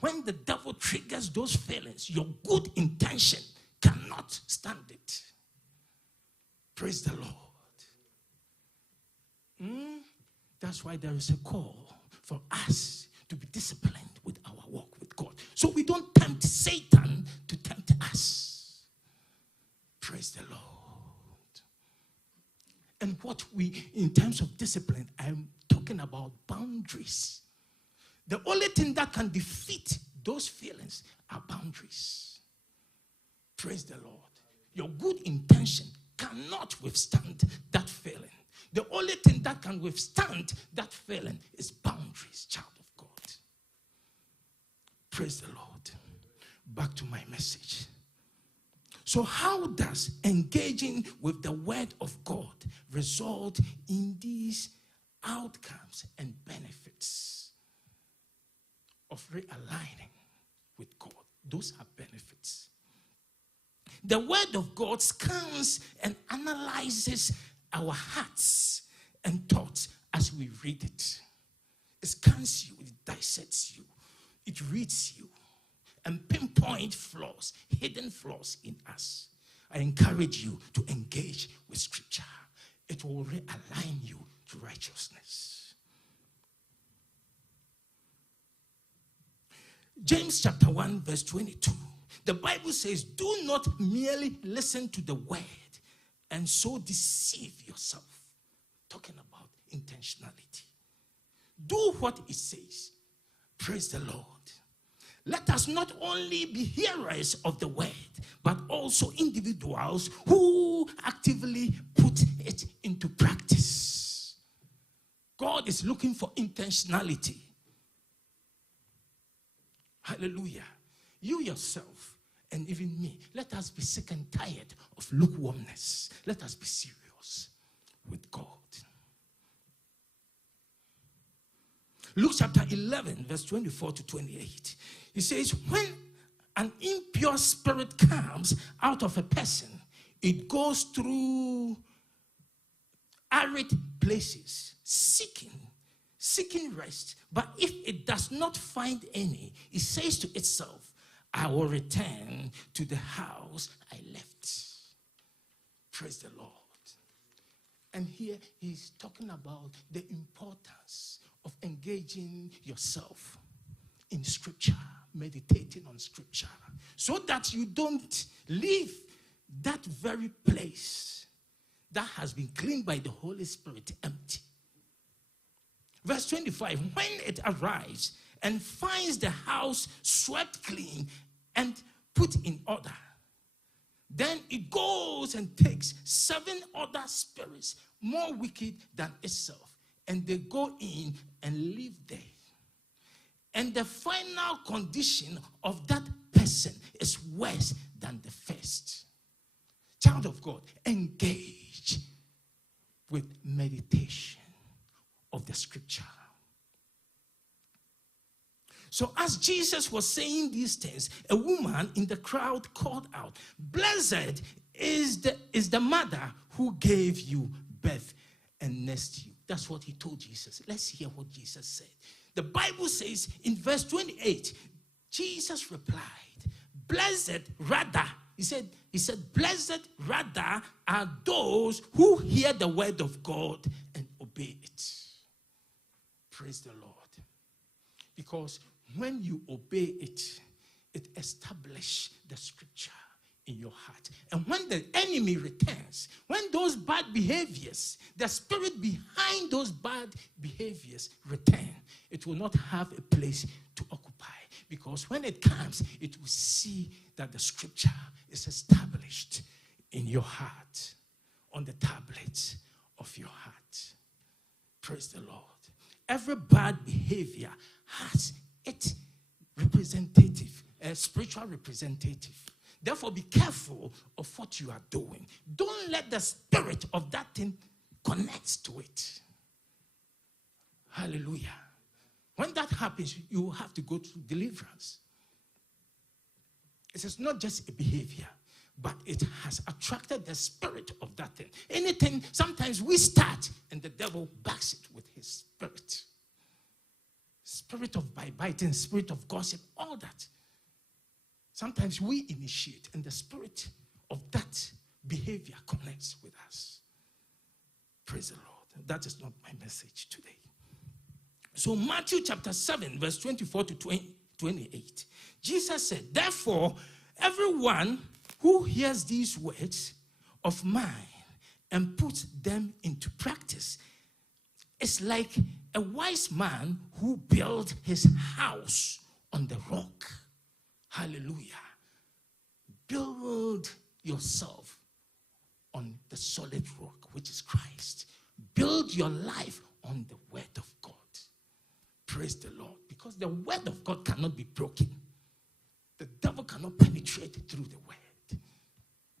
When the devil triggers those feelings, your good intention cannot stand it. Praise the Lord. That's why there is a call for us to be disciplined with our walk with God, so we don't tempt Satan to tempt us. Praise the Lord. And in terms of discipline, I'm talking about boundaries. The only thing that can defeat those feelings are boundaries. Praise the Lord. Your good intention cannot withstand that feeling. The only thing that can withstand that feeling is boundaries, child of God. Praise the Lord. Back to my message. So how does engaging with the word of God result in these outcomes and benefits of realigning with God? Those are benefits. The word of God scans and analyzes our hearts and thoughts as we read it. It scans you, it dissects you, it reads you, and pinpoint flaws, hidden flaws in us. I encourage you to engage with Scripture. It will realign you to righteousness. James chapter 1 verse 22. The Bible says, do not merely listen to the word and so deceive yourself. Talking about intentionality. Do what it says. Praise the Lord. Let us not only be hearers of the word, but also individuals who actively put it into practice. God is looking for intentionality. Hallelujah. You yourself and even me, let us be sick and tired of lukewarmness. Let us be serious with God. Luke chapter 11, verse 24 to 28. He says, when an impure spirit comes out of a person, it goes through arid places, seeking rest. But if it does not find any, it says to itself, I will return to the house I left. Praise the Lord. And here he's talking about the importance of engaging yourself in Scripture, meditating on Scripture, so that you don't leave that very place that has been cleaned by the Holy Spirit empty. Verse 25, when it arrives and finds the house swept clean and put in order, then it goes and takes 7 other spirits more wicked than itself, and they go in and live there. And the final condition of that person is worse than the first. Child of God, engage with meditation of the Scripture. So as Jesus was saying these things, a woman in the crowd called out, blessed is the mother who gave you birth and nursed you. That's what he told Jesus. Let's hear what Jesus said. The Bible says in verse 28, Jesus replied, blessed rather, he said, blessed rather are those who hear the word of God and obey it. Praise the Lord. Because when you obey it, it establishes the Scripture in your heart. And when the enemy returns, when those bad behaviors, the spirit behind those bad behaviors return, it will not have a place to occupy. Because when it comes, it will see that the Scripture is established in your heart, on the tablets of your heart. Praise the Lord. Every bad behavior has its representative, a spiritual representative. Therefore, be careful of what you are doing. Don't let the spirit of that thing connect to it. Hallelujah. When that happens, you have to go through deliverance. It is not just a behavior, but it has attracted the spirit of that thing. Anything, sometimes we start and the devil backs it with his spirit. Spirit of backbiting, spirit of gossip, all that. Sometimes we initiate and the spirit of that behavior connects with us. Praise the Lord. That is not my message today. So Matthew chapter 7, verse 24 to 28. Jesus said, therefore, everyone who hears these words of mine and puts them into practice is like a wise man who built his house on the rock. Hallelujah. Build yourself on the solid rock, which is Christ. Build your life on the word of God. Praise the Lord. Because the word of God cannot be broken. The devil cannot penetrate through the word.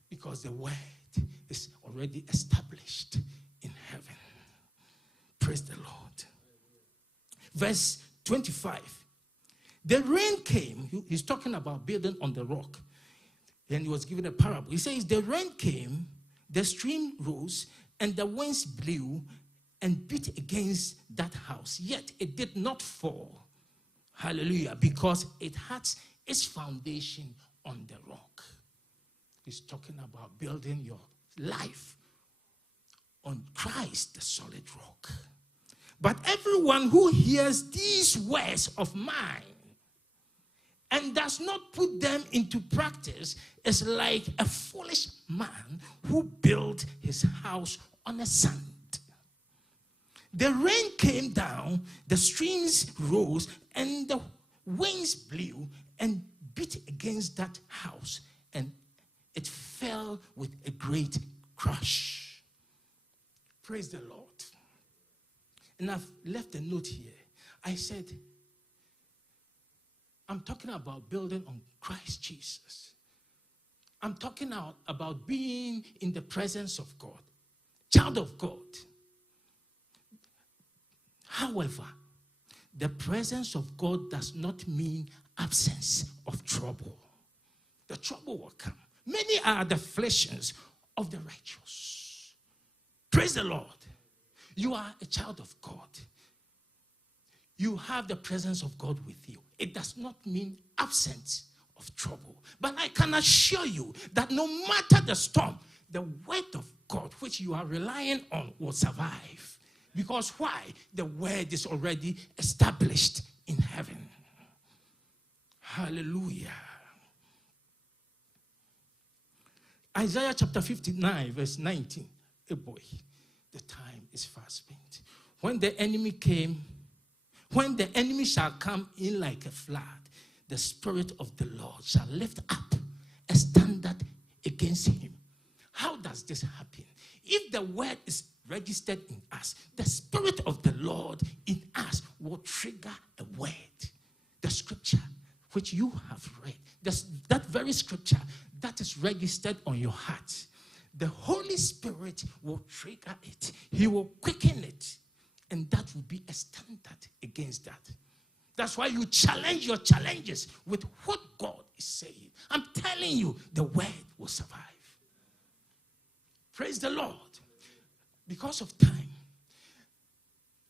Because the word is already established in heaven. Praise the Lord. Verse 25. The rain came. He's talking about building on the rock. And he was given a parable. He says, the rain came, the stream rose, and the winds blew and beat against that house. Yet it did not fall. Hallelujah. Because it had its foundation on the rock. He's talking about building your life on Christ, the solid rock. But everyone who hears these words of mine and does not put them into practice is like a foolish man who built his house on the sand. The rain came down, the streams rose, and the winds blew and beat against that house, and it fell with a great crash. Praise the Lord. And I've left a note here. I said, I'm talking about building on Christ Jesus. I'm talking about being in the presence of God, child of God. However, the presence of God does not mean absence of trouble. The trouble will come. Many are the afflictions of the righteous. Praise the Lord. You are a child of God. You have the presence of God with you. It does not mean absence of trouble. But I can assure you that no matter the storm, the word of God, which you are relying on, will survive. Because why? The word is already established in heaven. Hallelujah. Isaiah chapter 59, verse 19. Hey boy, the time is fast spent. When the enemy shall come in like a flood, the Spirit of the Lord shall lift up a standard against him. How does this happen? If the word is registered in us, the Spirit of the Lord in us will trigger a word. The scripture which you have read, that very scripture that is registered on your heart, the Holy Spirit will trigger it. He will quicken it. And that will be a standard against that. That's why you challenge your challenges with what God is saying. I'm telling you, the word will survive. Praise the Lord. Because of time,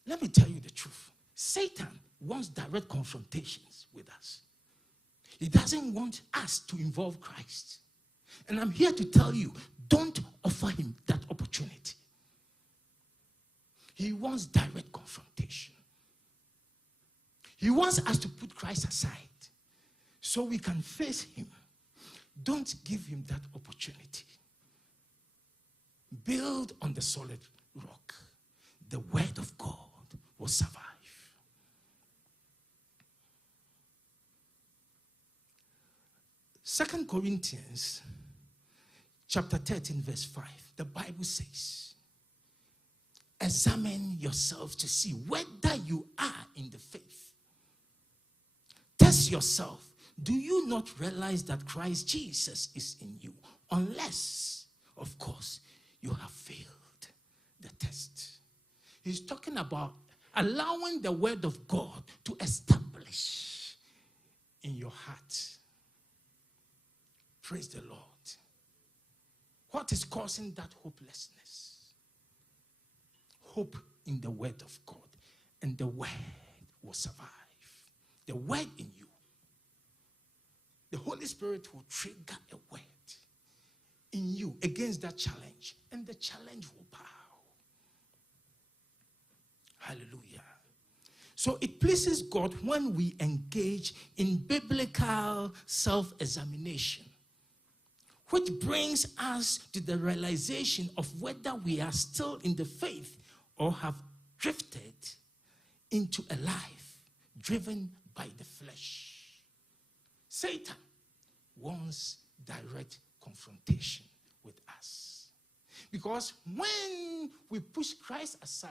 let me tell you the truth. Satan wants direct confrontations with us. He doesn't want us to involve Christ. And I'm here to tell you, don't offer him that opportunity. He wants direct confrontation. He wants us to put Christ aside so we can face him. Don't give him that opportunity. Build on the solid rock. The word of God will survive. Second Corinthians chapter 13 verse 5. The Bible says, examine yourself to see whether you are in the faith. Test yourself. Do you not realize that Christ Jesus is in you? Unless, of course, you have failed the test. He's talking about allowing the word of God to establish in your heart. Praise the Lord. What is causing that hopelessness? Hope in the word of God. And the word will survive. The word in you. The Holy Spirit will trigger a word in you against that challenge. And the challenge will bow. Hallelujah. So it pleases God when we engage in biblical self-examination, which brings us to the realization of whether we are still in the faith or have drifted into a life driven by the flesh. Satan wants direct confrontation with us. Because when we push Christ aside,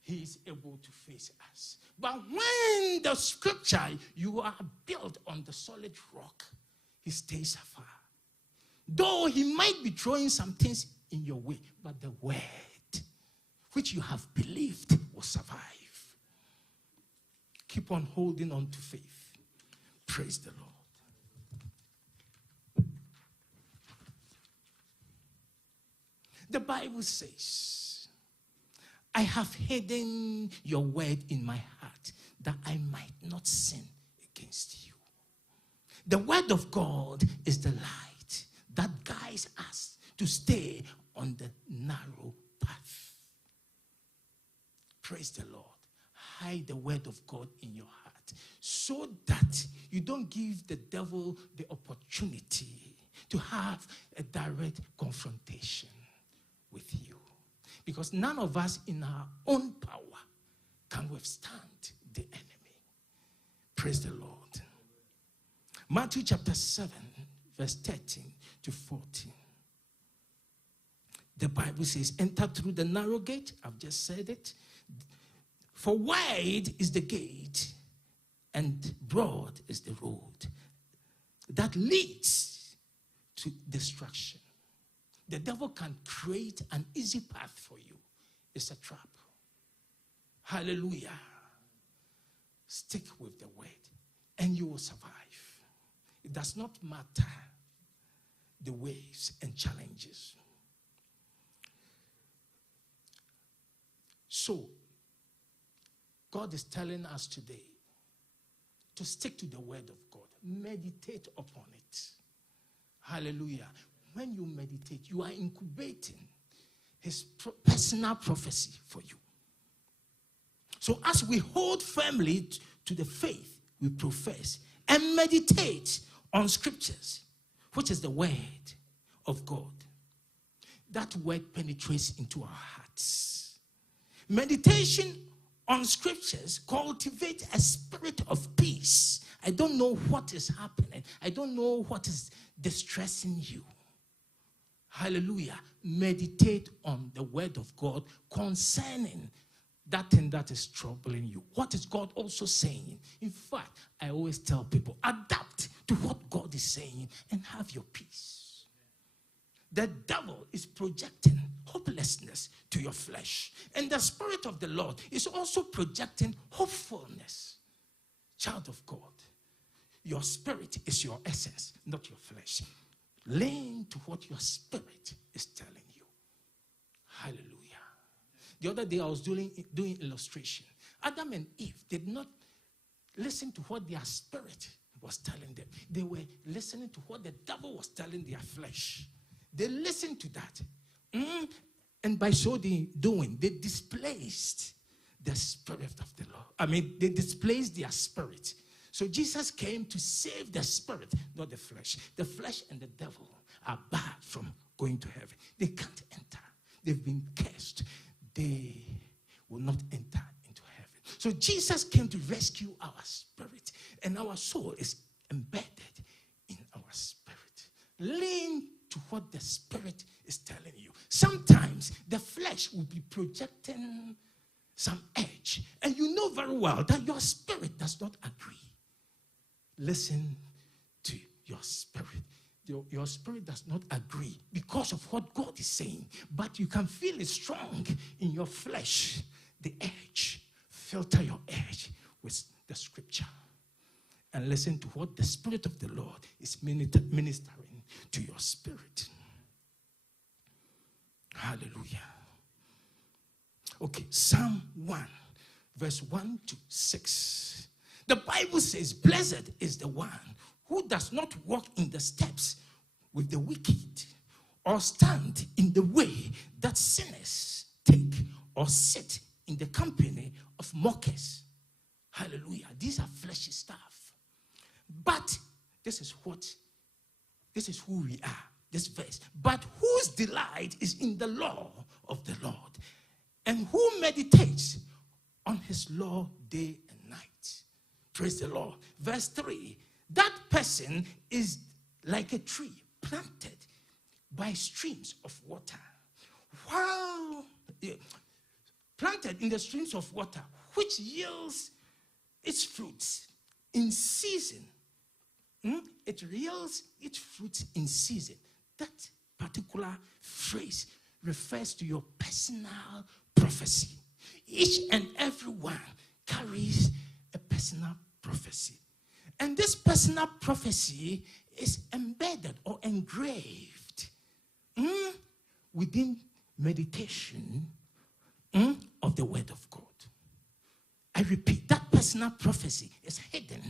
he is able to face us. But when the scripture, you are built on the solid rock, he stays afar. Though he might be throwing some things in your way, but the word which you have believed will survive. Keep on holding on to faith. Praise the Lord. The Bible says, I have hidden your word in my heart that I might not sin against you. The word of God is the light that guides us to stay on the narrow path. Praise the Lord. Hide the word of God in your heart so that you don't give the devil the opportunity to have a direct confrontation with you. Because none of us in our own power can withstand the enemy. Praise the Lord. Matthew chapter 7, verse 13 to 14. The Bible says, enter through the narrow gate. I've just said it. For wide is the gate, and broad is the road that leads to destruction. The devil can create an easy path for you. It's a trap. Hallelujah. Stick with the word, and you will survive. It does not matter the waves and challenges. So, God is telling us today to stick to the word of God. Meditate upon it. Hallelujah. When you meditate, you are incubating his personal prophecy for you. So as we hold firmly to the faith we profess and meditate on scriptures, which is the word of God, that word penetrates into our hearts. Meditation on scriptures cultivate a spirit of peace. I don't know what is happening. I don't know what is distressing you. Hallelujah. Meditate on the word of God concerning that thing that is troubling you. What is God also saying? In fact, I always tell people, adapt to what God is saying and have your peace. The devil is projecting hopelessness to your flesh. And the Spirit of the Lord is also projecting hopefulness. Child of God, your spirit is your essence, not your flesh. Lean to what your spirit is telling you. Hallelujah. The other day I was doing illustration. Adam and Eve did not listen to what their spirit was telling them. They were listening to what the devil was telling their flesh. They listened to that. And by so doing, they displaced the spirit of the Lord. They displaced their spirit. So Jesus came to save the spirit, not the flesh. The flesh and the devil are barred from going to heaven. They can't enter. They've been cursed. They will not enter into heaven. So Jesus came to rescue our spirit, and our soul is embedded in our spirit. Lean to what the spirit is telling you. Sometimes the flesh will be projecting some edge, and you know very well that your spirit does not agree. Listen to your spirit. Your spirit does not agree because of what God is saying, but you can feel it strong in your flesh. The edge. Filter your edge with the scripture and listen to what the Spirit of the Lord is ministering to your spirit. Hallelujah. Okay, Psalm 1, verse 1 to 6. The Bible says, blessed is the one who does not walk in the steps with the wicked, or stand in the way that sinners take, or sit in the company of mockers. Hallelujah. These are fleshy stuff. But this is who we are. This verse. But whose delight is in the law of the Lord, and who meditates on his law day and night. Praise the Lord. Verse 3. That person is like a tree planted by streams of water. While planted in the streams of water, which yields its fruits in season. It yields its fruits in season. That particular phrase refers to your personal prophecy. Each and every one carries a personal prophecy. And this personal prophecy is embedded or engraved within meditation of the Word of God. I repeat, that personal prophecy is hidden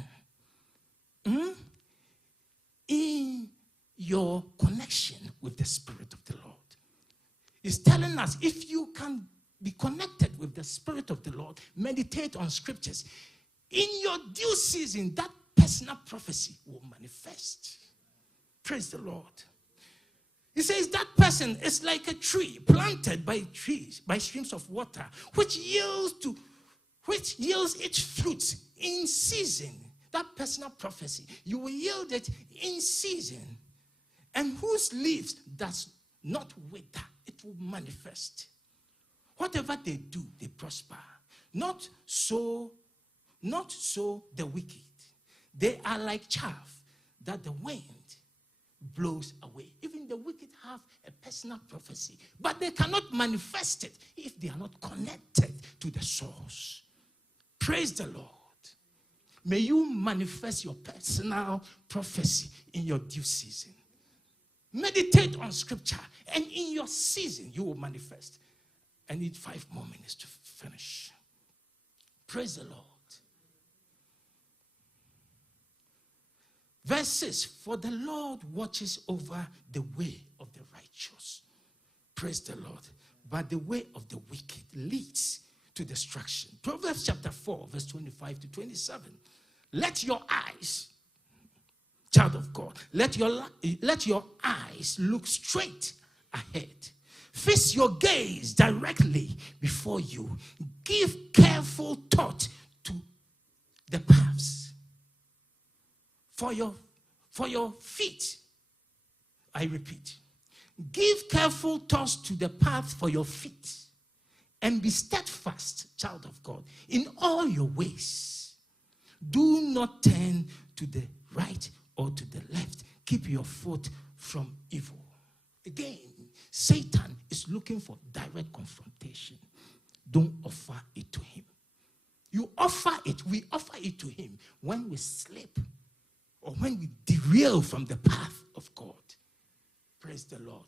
in your connection with the Spirit of the Lord. It's telling us, if you can be connected with the Spirit of the Lord, meditate on scriptures, in your due season, that personal prophecy will manifest. Praise the Lord. He says that person is like a tree planted by streams of water, which yields its fruits in season. That personal prophecy, you will yield it in season, and whose leaves does not wither, it will manifest. Whatever they do, they prosper. Not so the wicked. They are like chaff that the wind blows away. Even the wicked have a personal prophecy, but they cannot manifest it if they are not connected to the source. Praise the Lord. May you manifest your personal prophecy in your due season. Meditate on scripture, and in your season you will manifest. I need 5 more minutes to finish. Praise the Lord. Verse 6, for the Lord watches over the way of the righteous. Praise the Lord. But the way of the wicked leads to destruction. Proverbs chapter 4, verse 25 to 27. Let your eyes, child of God, let your eyes look straight ahead. Fix your gaze directly before you. Give careful thought to the paths. For your feet, I repeat, give careful thoughts to the path for your feet, and be steadfast, child of God, in all your ways. Do not turn to the right or to the left. Keep your foot from evil. Again, Satan is looking for direct confrontation. Don't offer it to him. You offer it, we offer it to him when we slip or when we derail from the path of God. Praise the Lord.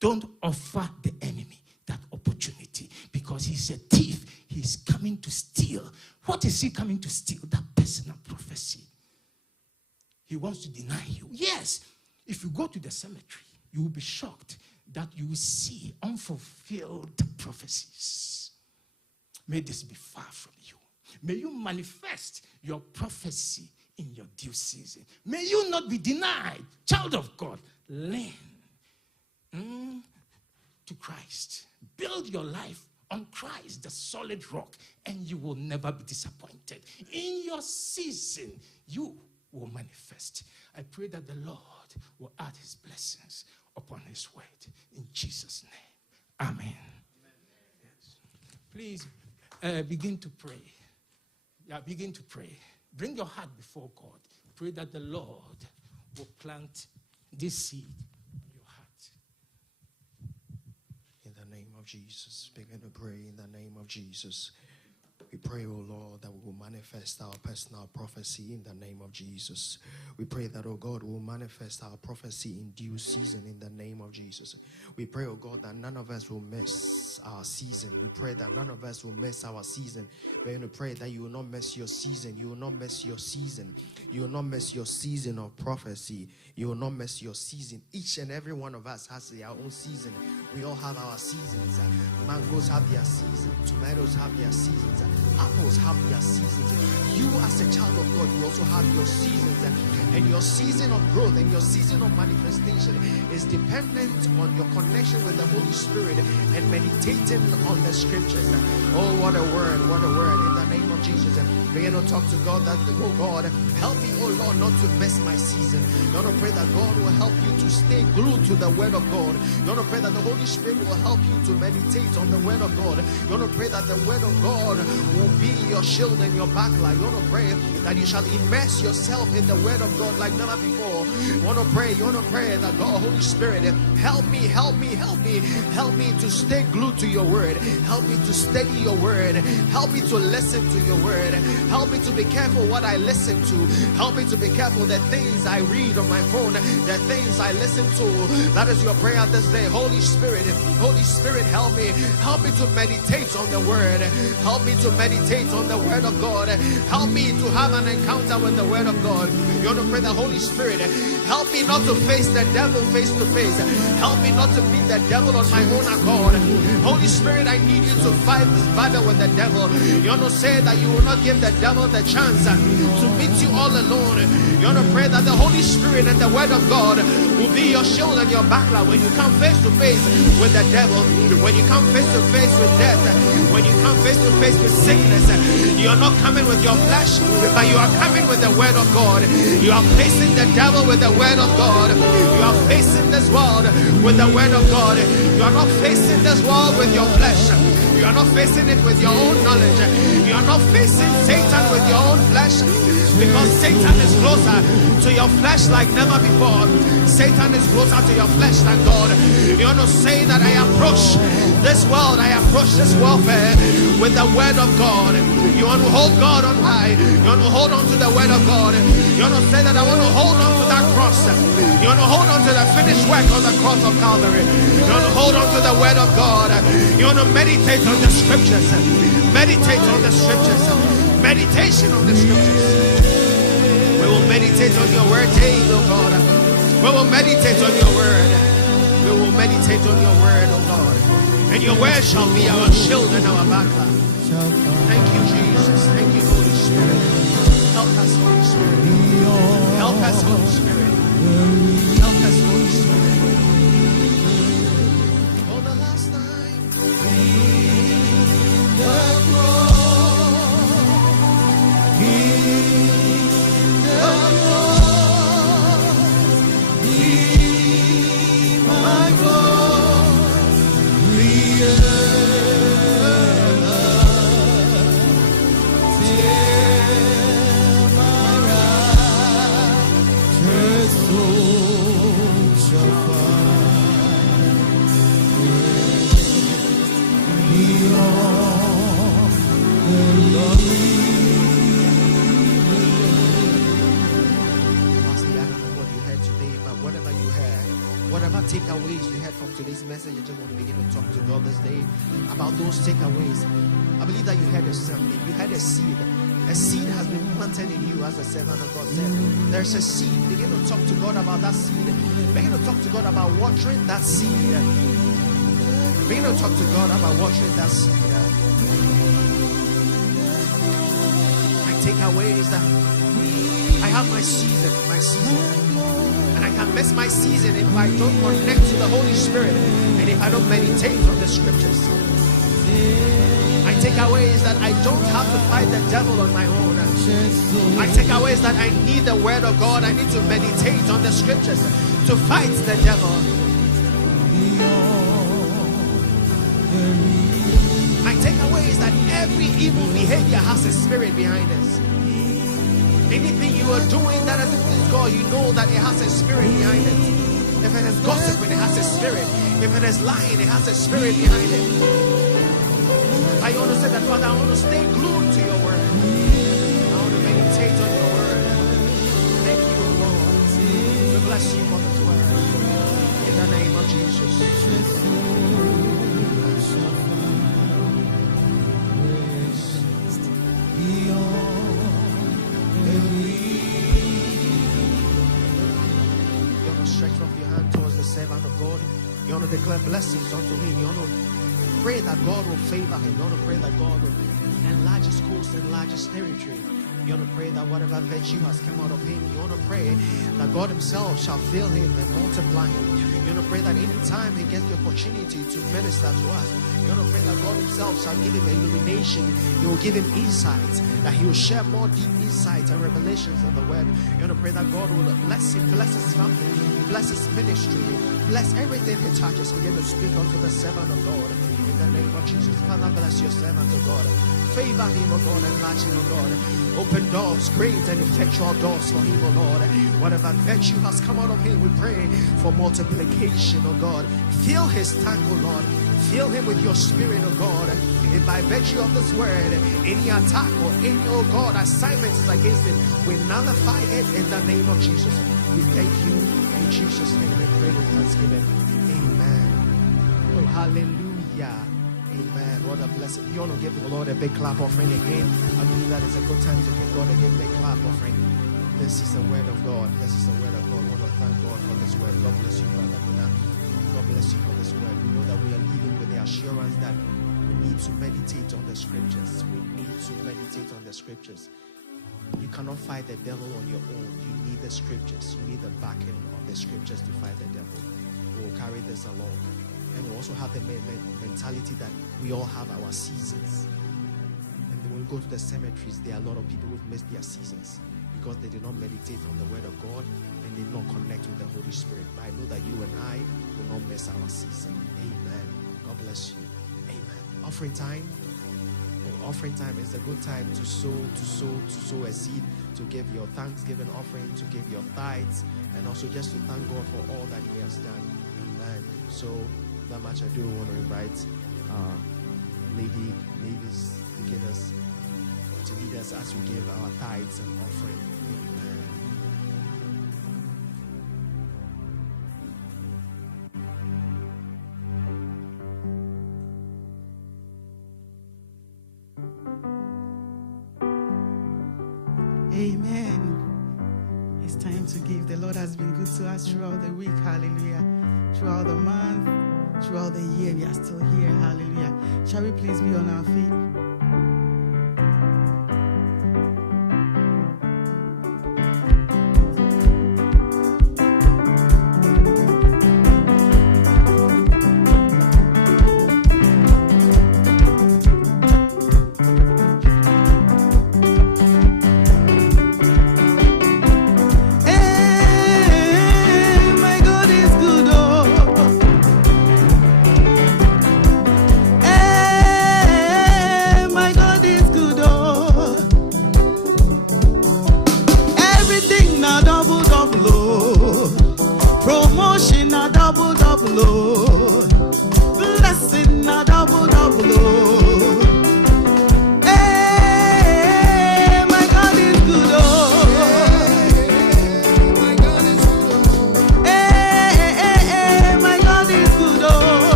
Don't offer the enemy that opportunity, because he's a thief. He's coming to steal. What is he coming to steal? That personal prophecy. He wants to deny you. Yes, if you go to the cemetery, you will be shocked that you will see unfulfilled prophecies. May this be far from you. May you manifest your prophecy in your due season. May you not be denied. Child of God, learn to Christ. Build your life on Christ, the solid rock, and you will never be disappointed. In your season, you will manifest. I pray that the Lord will add his blessings upon his word. In Jesus' name. Amen. Yes. Please begin to pray. Yeah, begin to pray. Bring your heart before God. Pray that the Lord will plant this seed in your heart. In the name of Jesus, begin to pray in the name of Jesus. We pray, oh Lord, that we will manifest our personal prophecy in the name of Jesus. We pray that, oh God, we will manifest our prophecy in due season in the name of Jesus. We pray, oh God, that none of us will miss our season. We pray that none of us will miss our season. We're going to pray that you will not miss your season. You will not miss your season. You will not miss your season of prophecy. You will not miss your season. Each and every one of us has their own season. We all have our seasons. Mangoes have their season. Tomatoes have their seasons. Apples have their seasons. You as a child of God, you also have your seasons. And your season of growth and your season of manifestation is dependent on your connection with the Holy Spirit and meditating on the scriptures. Oh, what a word, what a word in the name of Jesus. And begin to talk to God that, oh God, Help me, oh Lord, not to miss my season. You want to pray that God will help you to stay glued to the word of God. You want to pray that the Holy Spirit will help you to meditate on the word of God. You want to pray that the word of God will be your shield and your backlight. You want to pray that you shall immerse yourself in the word of God like never before. You want to pray that God, Holy Spirit, help me to stay glued to your word. Help me to study your word. Help me to listen to your word. Help me to be careful what I listen to. Help me to be careful the things I read on my phone, the things I listen to. That is your prayer this day. Holy Spirit, help me to meditate on the word. Help me to meditate on the word of God. Help me to have an encounter with the word of God. You want to pray the Holy Spirit, help me not to face the devil face to face. Help me not to meet the devil on my own accord. Holy Spirit, I need you to fight this battle with the devil. You want to say that you will not give the devil the chance to meet you all alone. You want to pray that the Holy Spirit and the word of God will be your shield and your backlight when you come face to face with the devil, when you come face to face with death, when you come face to face with sickness. You are not coming with your flesh, but you are coming with the word of God. You are facing the devil with the word of God. You are facing this world with the word of God. You are not facing this world with your flesh. You are not facing it with your own knowledge. You are not facing Satan with your own flesh, because Satan is closer to your flesh like never before. Satan is closer to your flesh than God. You want to say that I approach this world, I approach this warfare with the word of God. You want to hold God on high. You want to hold on to the word of God. You want to say that I want to hold on to that cross. You want to hold on to the finished work on the cross of Calvary. You want to hold on to the word of God. You want to meditate on the scriptures. Meditate on the scriptures. Meditation on the scriptures. We will meditate on your word daily, oh God. We will meditate on your word. We will meditate on your word, oh God. And your word shall be our shield and our backlight. Thank you, Jesus. Thank you, Holy Spirit. Help us, Holy Spirit. Help us, Holy Spirit. Help us, Holy Spirit. For the last time, the cross. Takeaways you had from today's message, I just want to begin to talk to God this day about those takeaways. I believe that you had something. You had a seed. A seed has been planted in you, as the servant of God said. There's a seed. Begin to talk to God about that seed. Begin to talk to God about watering that seed. Begin to talk to God about watering that seed. My takeaway is that I have my season. And I can miss my season if I don't connect to the Holy Spirit and if I don't meditate on the scriptures. My takeaway is that I don't have to fight the devil on my own. My takeaway is that I need the word of God. I need to meditate on the scriptures to fight the devil. My takeaway is that every evil behavior has a spirit behind us. Anything you are doing that doesn't please God, you know that it has a spirit behind it. If it is gossiping, it has a spirit. If it is lying, it has a spirit behind it. I want to say that, Father, I want to stay glued to your word. I want to meditate on your word. Thank you, Lord. We bless you for this word. In the name of Jesus. Servant of God, you want to declare blessings unto him. You want to pray that God will favor him. You want to pray that God will enlarge his coast, enlarge his territory. You want to pray that whatever virtue has come out of him, you want to pray that God himself shall fill him and multiply him. You want to pray that any time he gets the opportunity to minister to us, you want to pray that God himself shall give him illumination. He will give him insights, that he will share more deep insights and revelations in the word. You want to pray that God will bless him, bless his family, bless his ministry, bless everything he touches. Begin to speak unto the servant of God in the name of Jesus. Father, bless your servant of God. Favor him, O God, and enlarge him, O God. Open doors, great and effectual doors for him, O Lord. Whatever virtue has come out of him, we pray for multiplication, O God. Fill his tank, O Lord. Fill him with your spirit, O God. And by virtue of this word, any attack or any, oh God, assignment is against him, we nullify it in the name of Jesus. We thank you in Jesus' name. We pray with thanksgiving. Amen. Oh, hallelujah. Amen. What a blessing. You want to give the Lord a big clap offering again? I believe that is a good time to give God a big clap offering. This is the word of God. This is the word of God. I want to thank God for this word. God bless you, Brother Muna. God bless you for this word. We know that we are living with the assurance that we need to meditate on the scriptures. We need to meditate on the scriptures. You cannot fight the devil on your own. You need the scriptures. You need the backing of the scriptures to fight the devil. We will carry this along. And we also have the mentality that we all have our seasons. And when we go to the cemeteries, there are a lot of people who've missed their seasons because they did not meditate on the word of God and did not connect with the Holy Spirit. But I know that you and I will not miss our season. Amen. God bless you. Amen. Offering time. Offering time is a good time to sow a seed, to give your thanksgiving offering, to give your tithes, and also just to thank God for all that he has done. Amen. So that much I do want to invite Lady Mavis to give us, to lead us as we give our tithes and offering. Amen. It's time to give. The Lord has been good to us throughout the week. Hallelujah. Throughout the month, throughout the year, we are still here. Hallelujah. Shall we please be on our feet?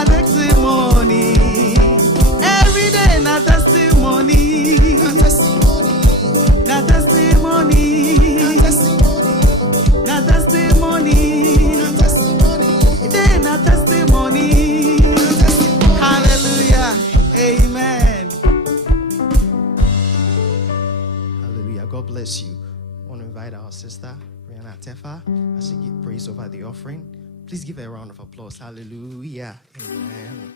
Testimony. Every day na testimony. invite our sister, Brianna Tefa, as she prays over the offering. Please give her a round of applause. Hallelujah. Amen.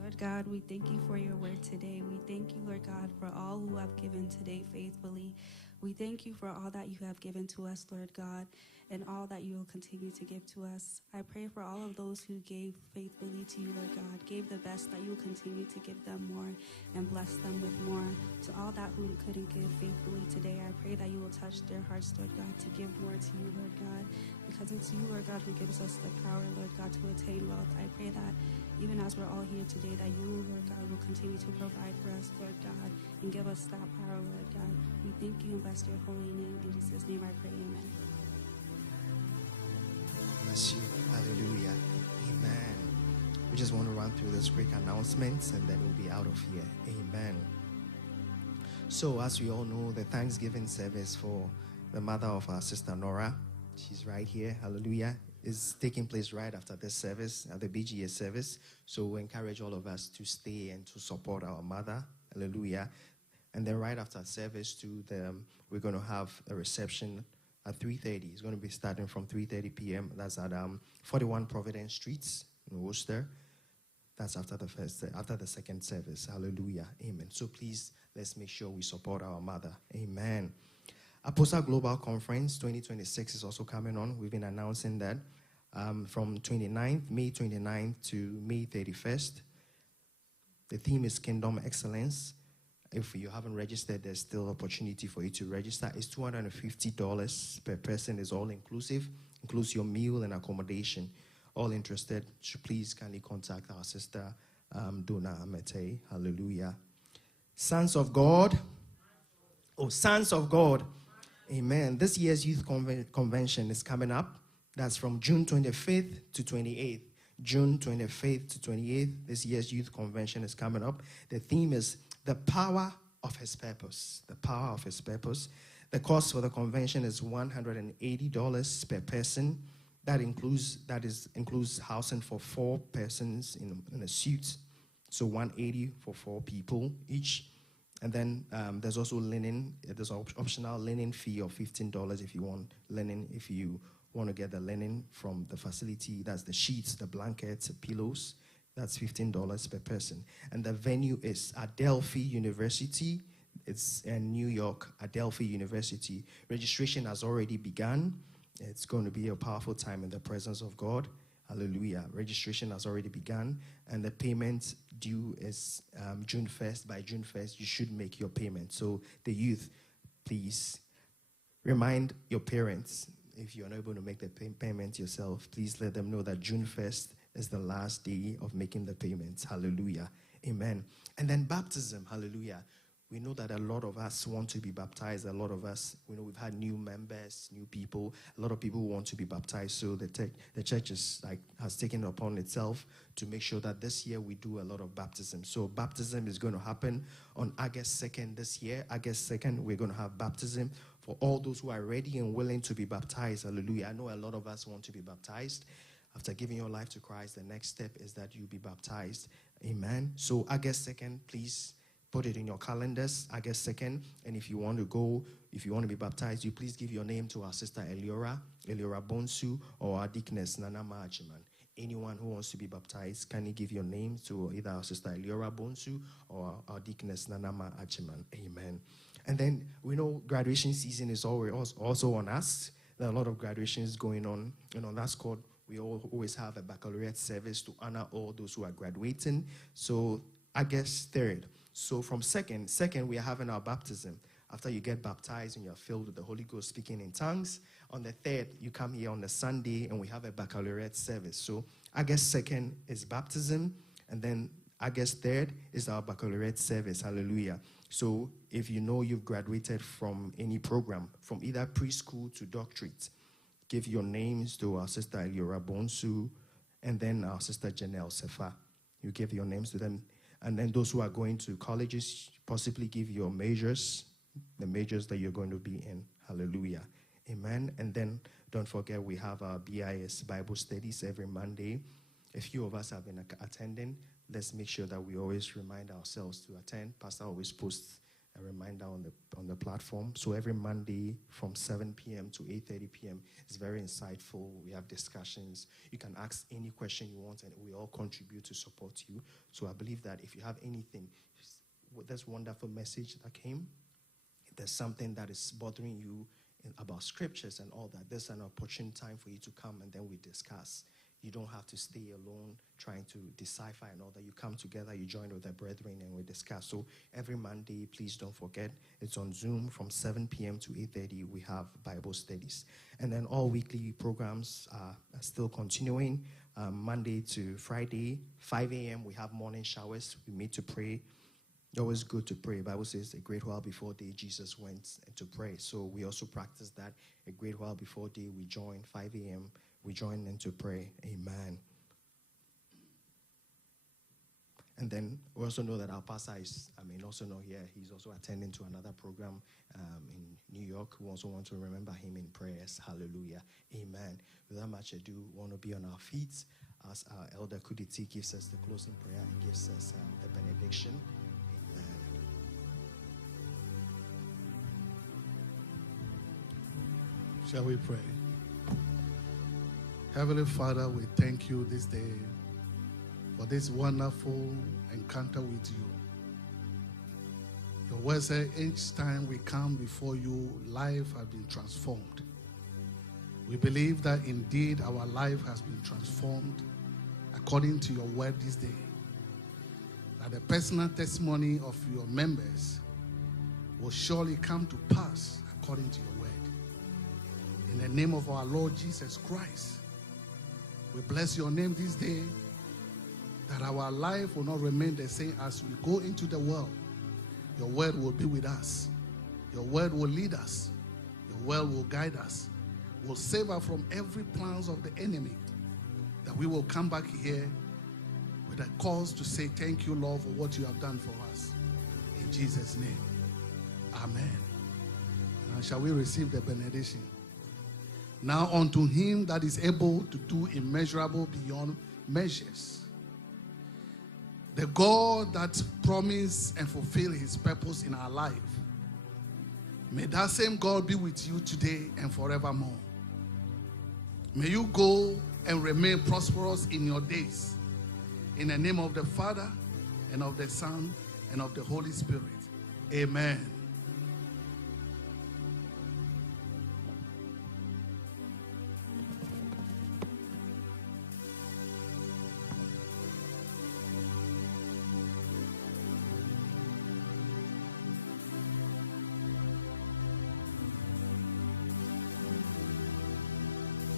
Lord God, we thank you for your word today. We thank you, Lord God, for all who have given today faithfully. We thank you for all that you have given to us, Lord God, and all that you will continue to give to us. I pray for all of those who gave faithfully to you, Lord God, gave the best, that you will continue to give them more and bless them with more. To all that who couldn't give faithfully today, I pray that you will touch their hearts, Lord God, to give more to you, Lord God, because it's you, Lord God, who gives us the power, Lord God, to attain wealth. I pray that even as we're all here today, that you, Lord God, will continue to provide for us, Lord God, and give us that power, Lord God. We thank you and bless your holy name. In Jesus' name I pray, amen. Bless you. Hallelujah. Amen. We just want to run through this quick announcements and then we'll be out of here. Amen. So, as we all know, the Thanksgiving service for the mother of our sister Nora, she's right here. Hallelujah. Is taking place right after this service, at the BGA service. So we encourage all of us to stay and to support our mother. Hallelujah. And then right after service too, we're going to have a reception at 3:30. It's going to be starting from 3:30 p.m. That's at 41 Providence Street in Worcester. That's after the second service. Hallelujah. Amen. So please, let's make sure we support our mother. Amen. Apostle Global Conference 2026 is also coming on. We've been announcing that from May 29th to May 31st. The theme is Kingdom Excellence. If you haven't registered, there's still opportunity for you to register. It's $250 per person. It's all inclusive, includes your meal and accommodation. All interested, should please kindly contact our sister, Donna Amete. Hallelujah. Sons of God. Oh, Sons of God. Amen. This year's youth convention is coming up. That's from June 25th to 28th. June 25th to 28th. This year's youth convention is coming up. The theme is the power of his purpose. The power of his purpose. The cost for the convention is $180 per person. That includes housing for 4 persons in a suite. So $180 for 4 people each. And then there's also linen. There's an optional linen fee of $15 if you want linen. If you want to get the linen from the facility, that's the sheets, the blankets, the pillows. That's $15 per person. And the venue is Adelphi University. It's in New York, Adelphi University. Registration has already begun. It's going to be a powerful time in the presence of God. Hallelujah. Registration has already begun, and the payment due is June 1st. By June 1st, you should make your payment. So the youth, please remind your parents, if you're unable to make the payment yourself, please let them know that June 1st is the last day of making the payments. Hallelujah. Amen. And then baptism. Hallelujah. We know that a lot of us want to be baptized. A lot of us, we've had new members, new people. A lot of people want to be baptized. So the church has taken it upon itself to make sure that this year we do a lot of baptism. So baptism is going to happen on August 2nd this year. August 2nd, we're going to have baptism for all those who are ready and willing to be baptized. Hallelujah. I know a lot of us want to be baptized. After giving your life to Christ, the next step is that you be baptized. Amen. So August 2nd, please put it in your calendars, August 2nd. And if you want to be baptized, you please give your name to our sister Eliora Bonsu, or our deaconess Nanama Achiman. Anyone who wants to be baptized, can you give your name to either our sister Eliora Bonsu or our deaconess Nanama Achiman? Amen. And then we know graduation season is also on us. There are a lot of graduations going on. And on that score, we always have a baccalaureate service to honor all those who are graduating. So August 3rd. So from second, we are having our baptism. After you get baptized and you're filled with the Holy Ghost speaking in tongues, on the 3rd, you come here on the Sunday and we have a baccalaureate service. So August 2nd is baptism, and then August 3rd is our baccalaureate service. Hallelujah. So if you know you've graduated from any program, from either preschool to doctorate, give your names to our sister Eliora Bonsu and then our sister Janelle Sefa. You give your names to them. And then those who are going to colleges, possibly give your majors, the majors that you're going to be in. Hallelujah. Amen. And then don't forget, we have our BIS Bible studies every Monday. A few of us have been attending. Let's make sure that we always remind ourselves to attend. Pastor always posts a reminder on the platform. So every Monday from 7 p.m. to 8:30 p.m. is very insightful. We have discussions. You can ask any question you want, and we all contribute to support you. So I believe that if you have anything, with this wonderful message that came, if there's something that is bothering you about scriptures and all that, there's an opportune time for you to come, and then we discuss. You don't have to stay alone trying to decipher and all that. You come together, you join with the brethren, and we discuss. So every Monday, please don't forget, it's on Zoom from 7 p.m. to 8:30. We have Bible studies. And then all weekly programs are still continuing. Monday to Friday, 5 a.m., we have morning showers. We meet to pray. It's always good to pray. The Bible says a great while before day Jesus went to pray. So we also practice that. A great while before day, we join 5 a.m., we join in to pray. Amen. And then we also know that our pastor is, also not here. He's also attending to another program in New York. We also want to remember him in prayers. Hallelujah. Amen. Without much ado, we want to be on our feet as our elder Kuditi gives us the closing prayer and gives us the benediction. Amen. Shall we pray? Heavenly Father, we thank you this day for this wonderful encounter with you. Your word says each time we come before you, life has been transformed. We believe that indeed our life has been transformed according to your word this day. That the personal testimony of your members will surely come to pass according to your word. In the name of our Lord Jesus Christ, we bless your name this day, that our life will not remain the same as we go into the world. Your word will be with us. Your word will lead us. Your word will guide us. Will save us from every plans of the enemy. That we will come back here with a cause to say thank you, Lord, for what you have done for us. In Jesus' name. Amen. Now shall we receive the benediction? Now unto him that is able to do immeasurable beyond measures, the God that promised and fulfilled his purpose in our life, may that same God be with you today and forevermore. May you go and remain prosperous in your days. In the name of the Father, and of the Son, and of the Holy Spirit. Amen.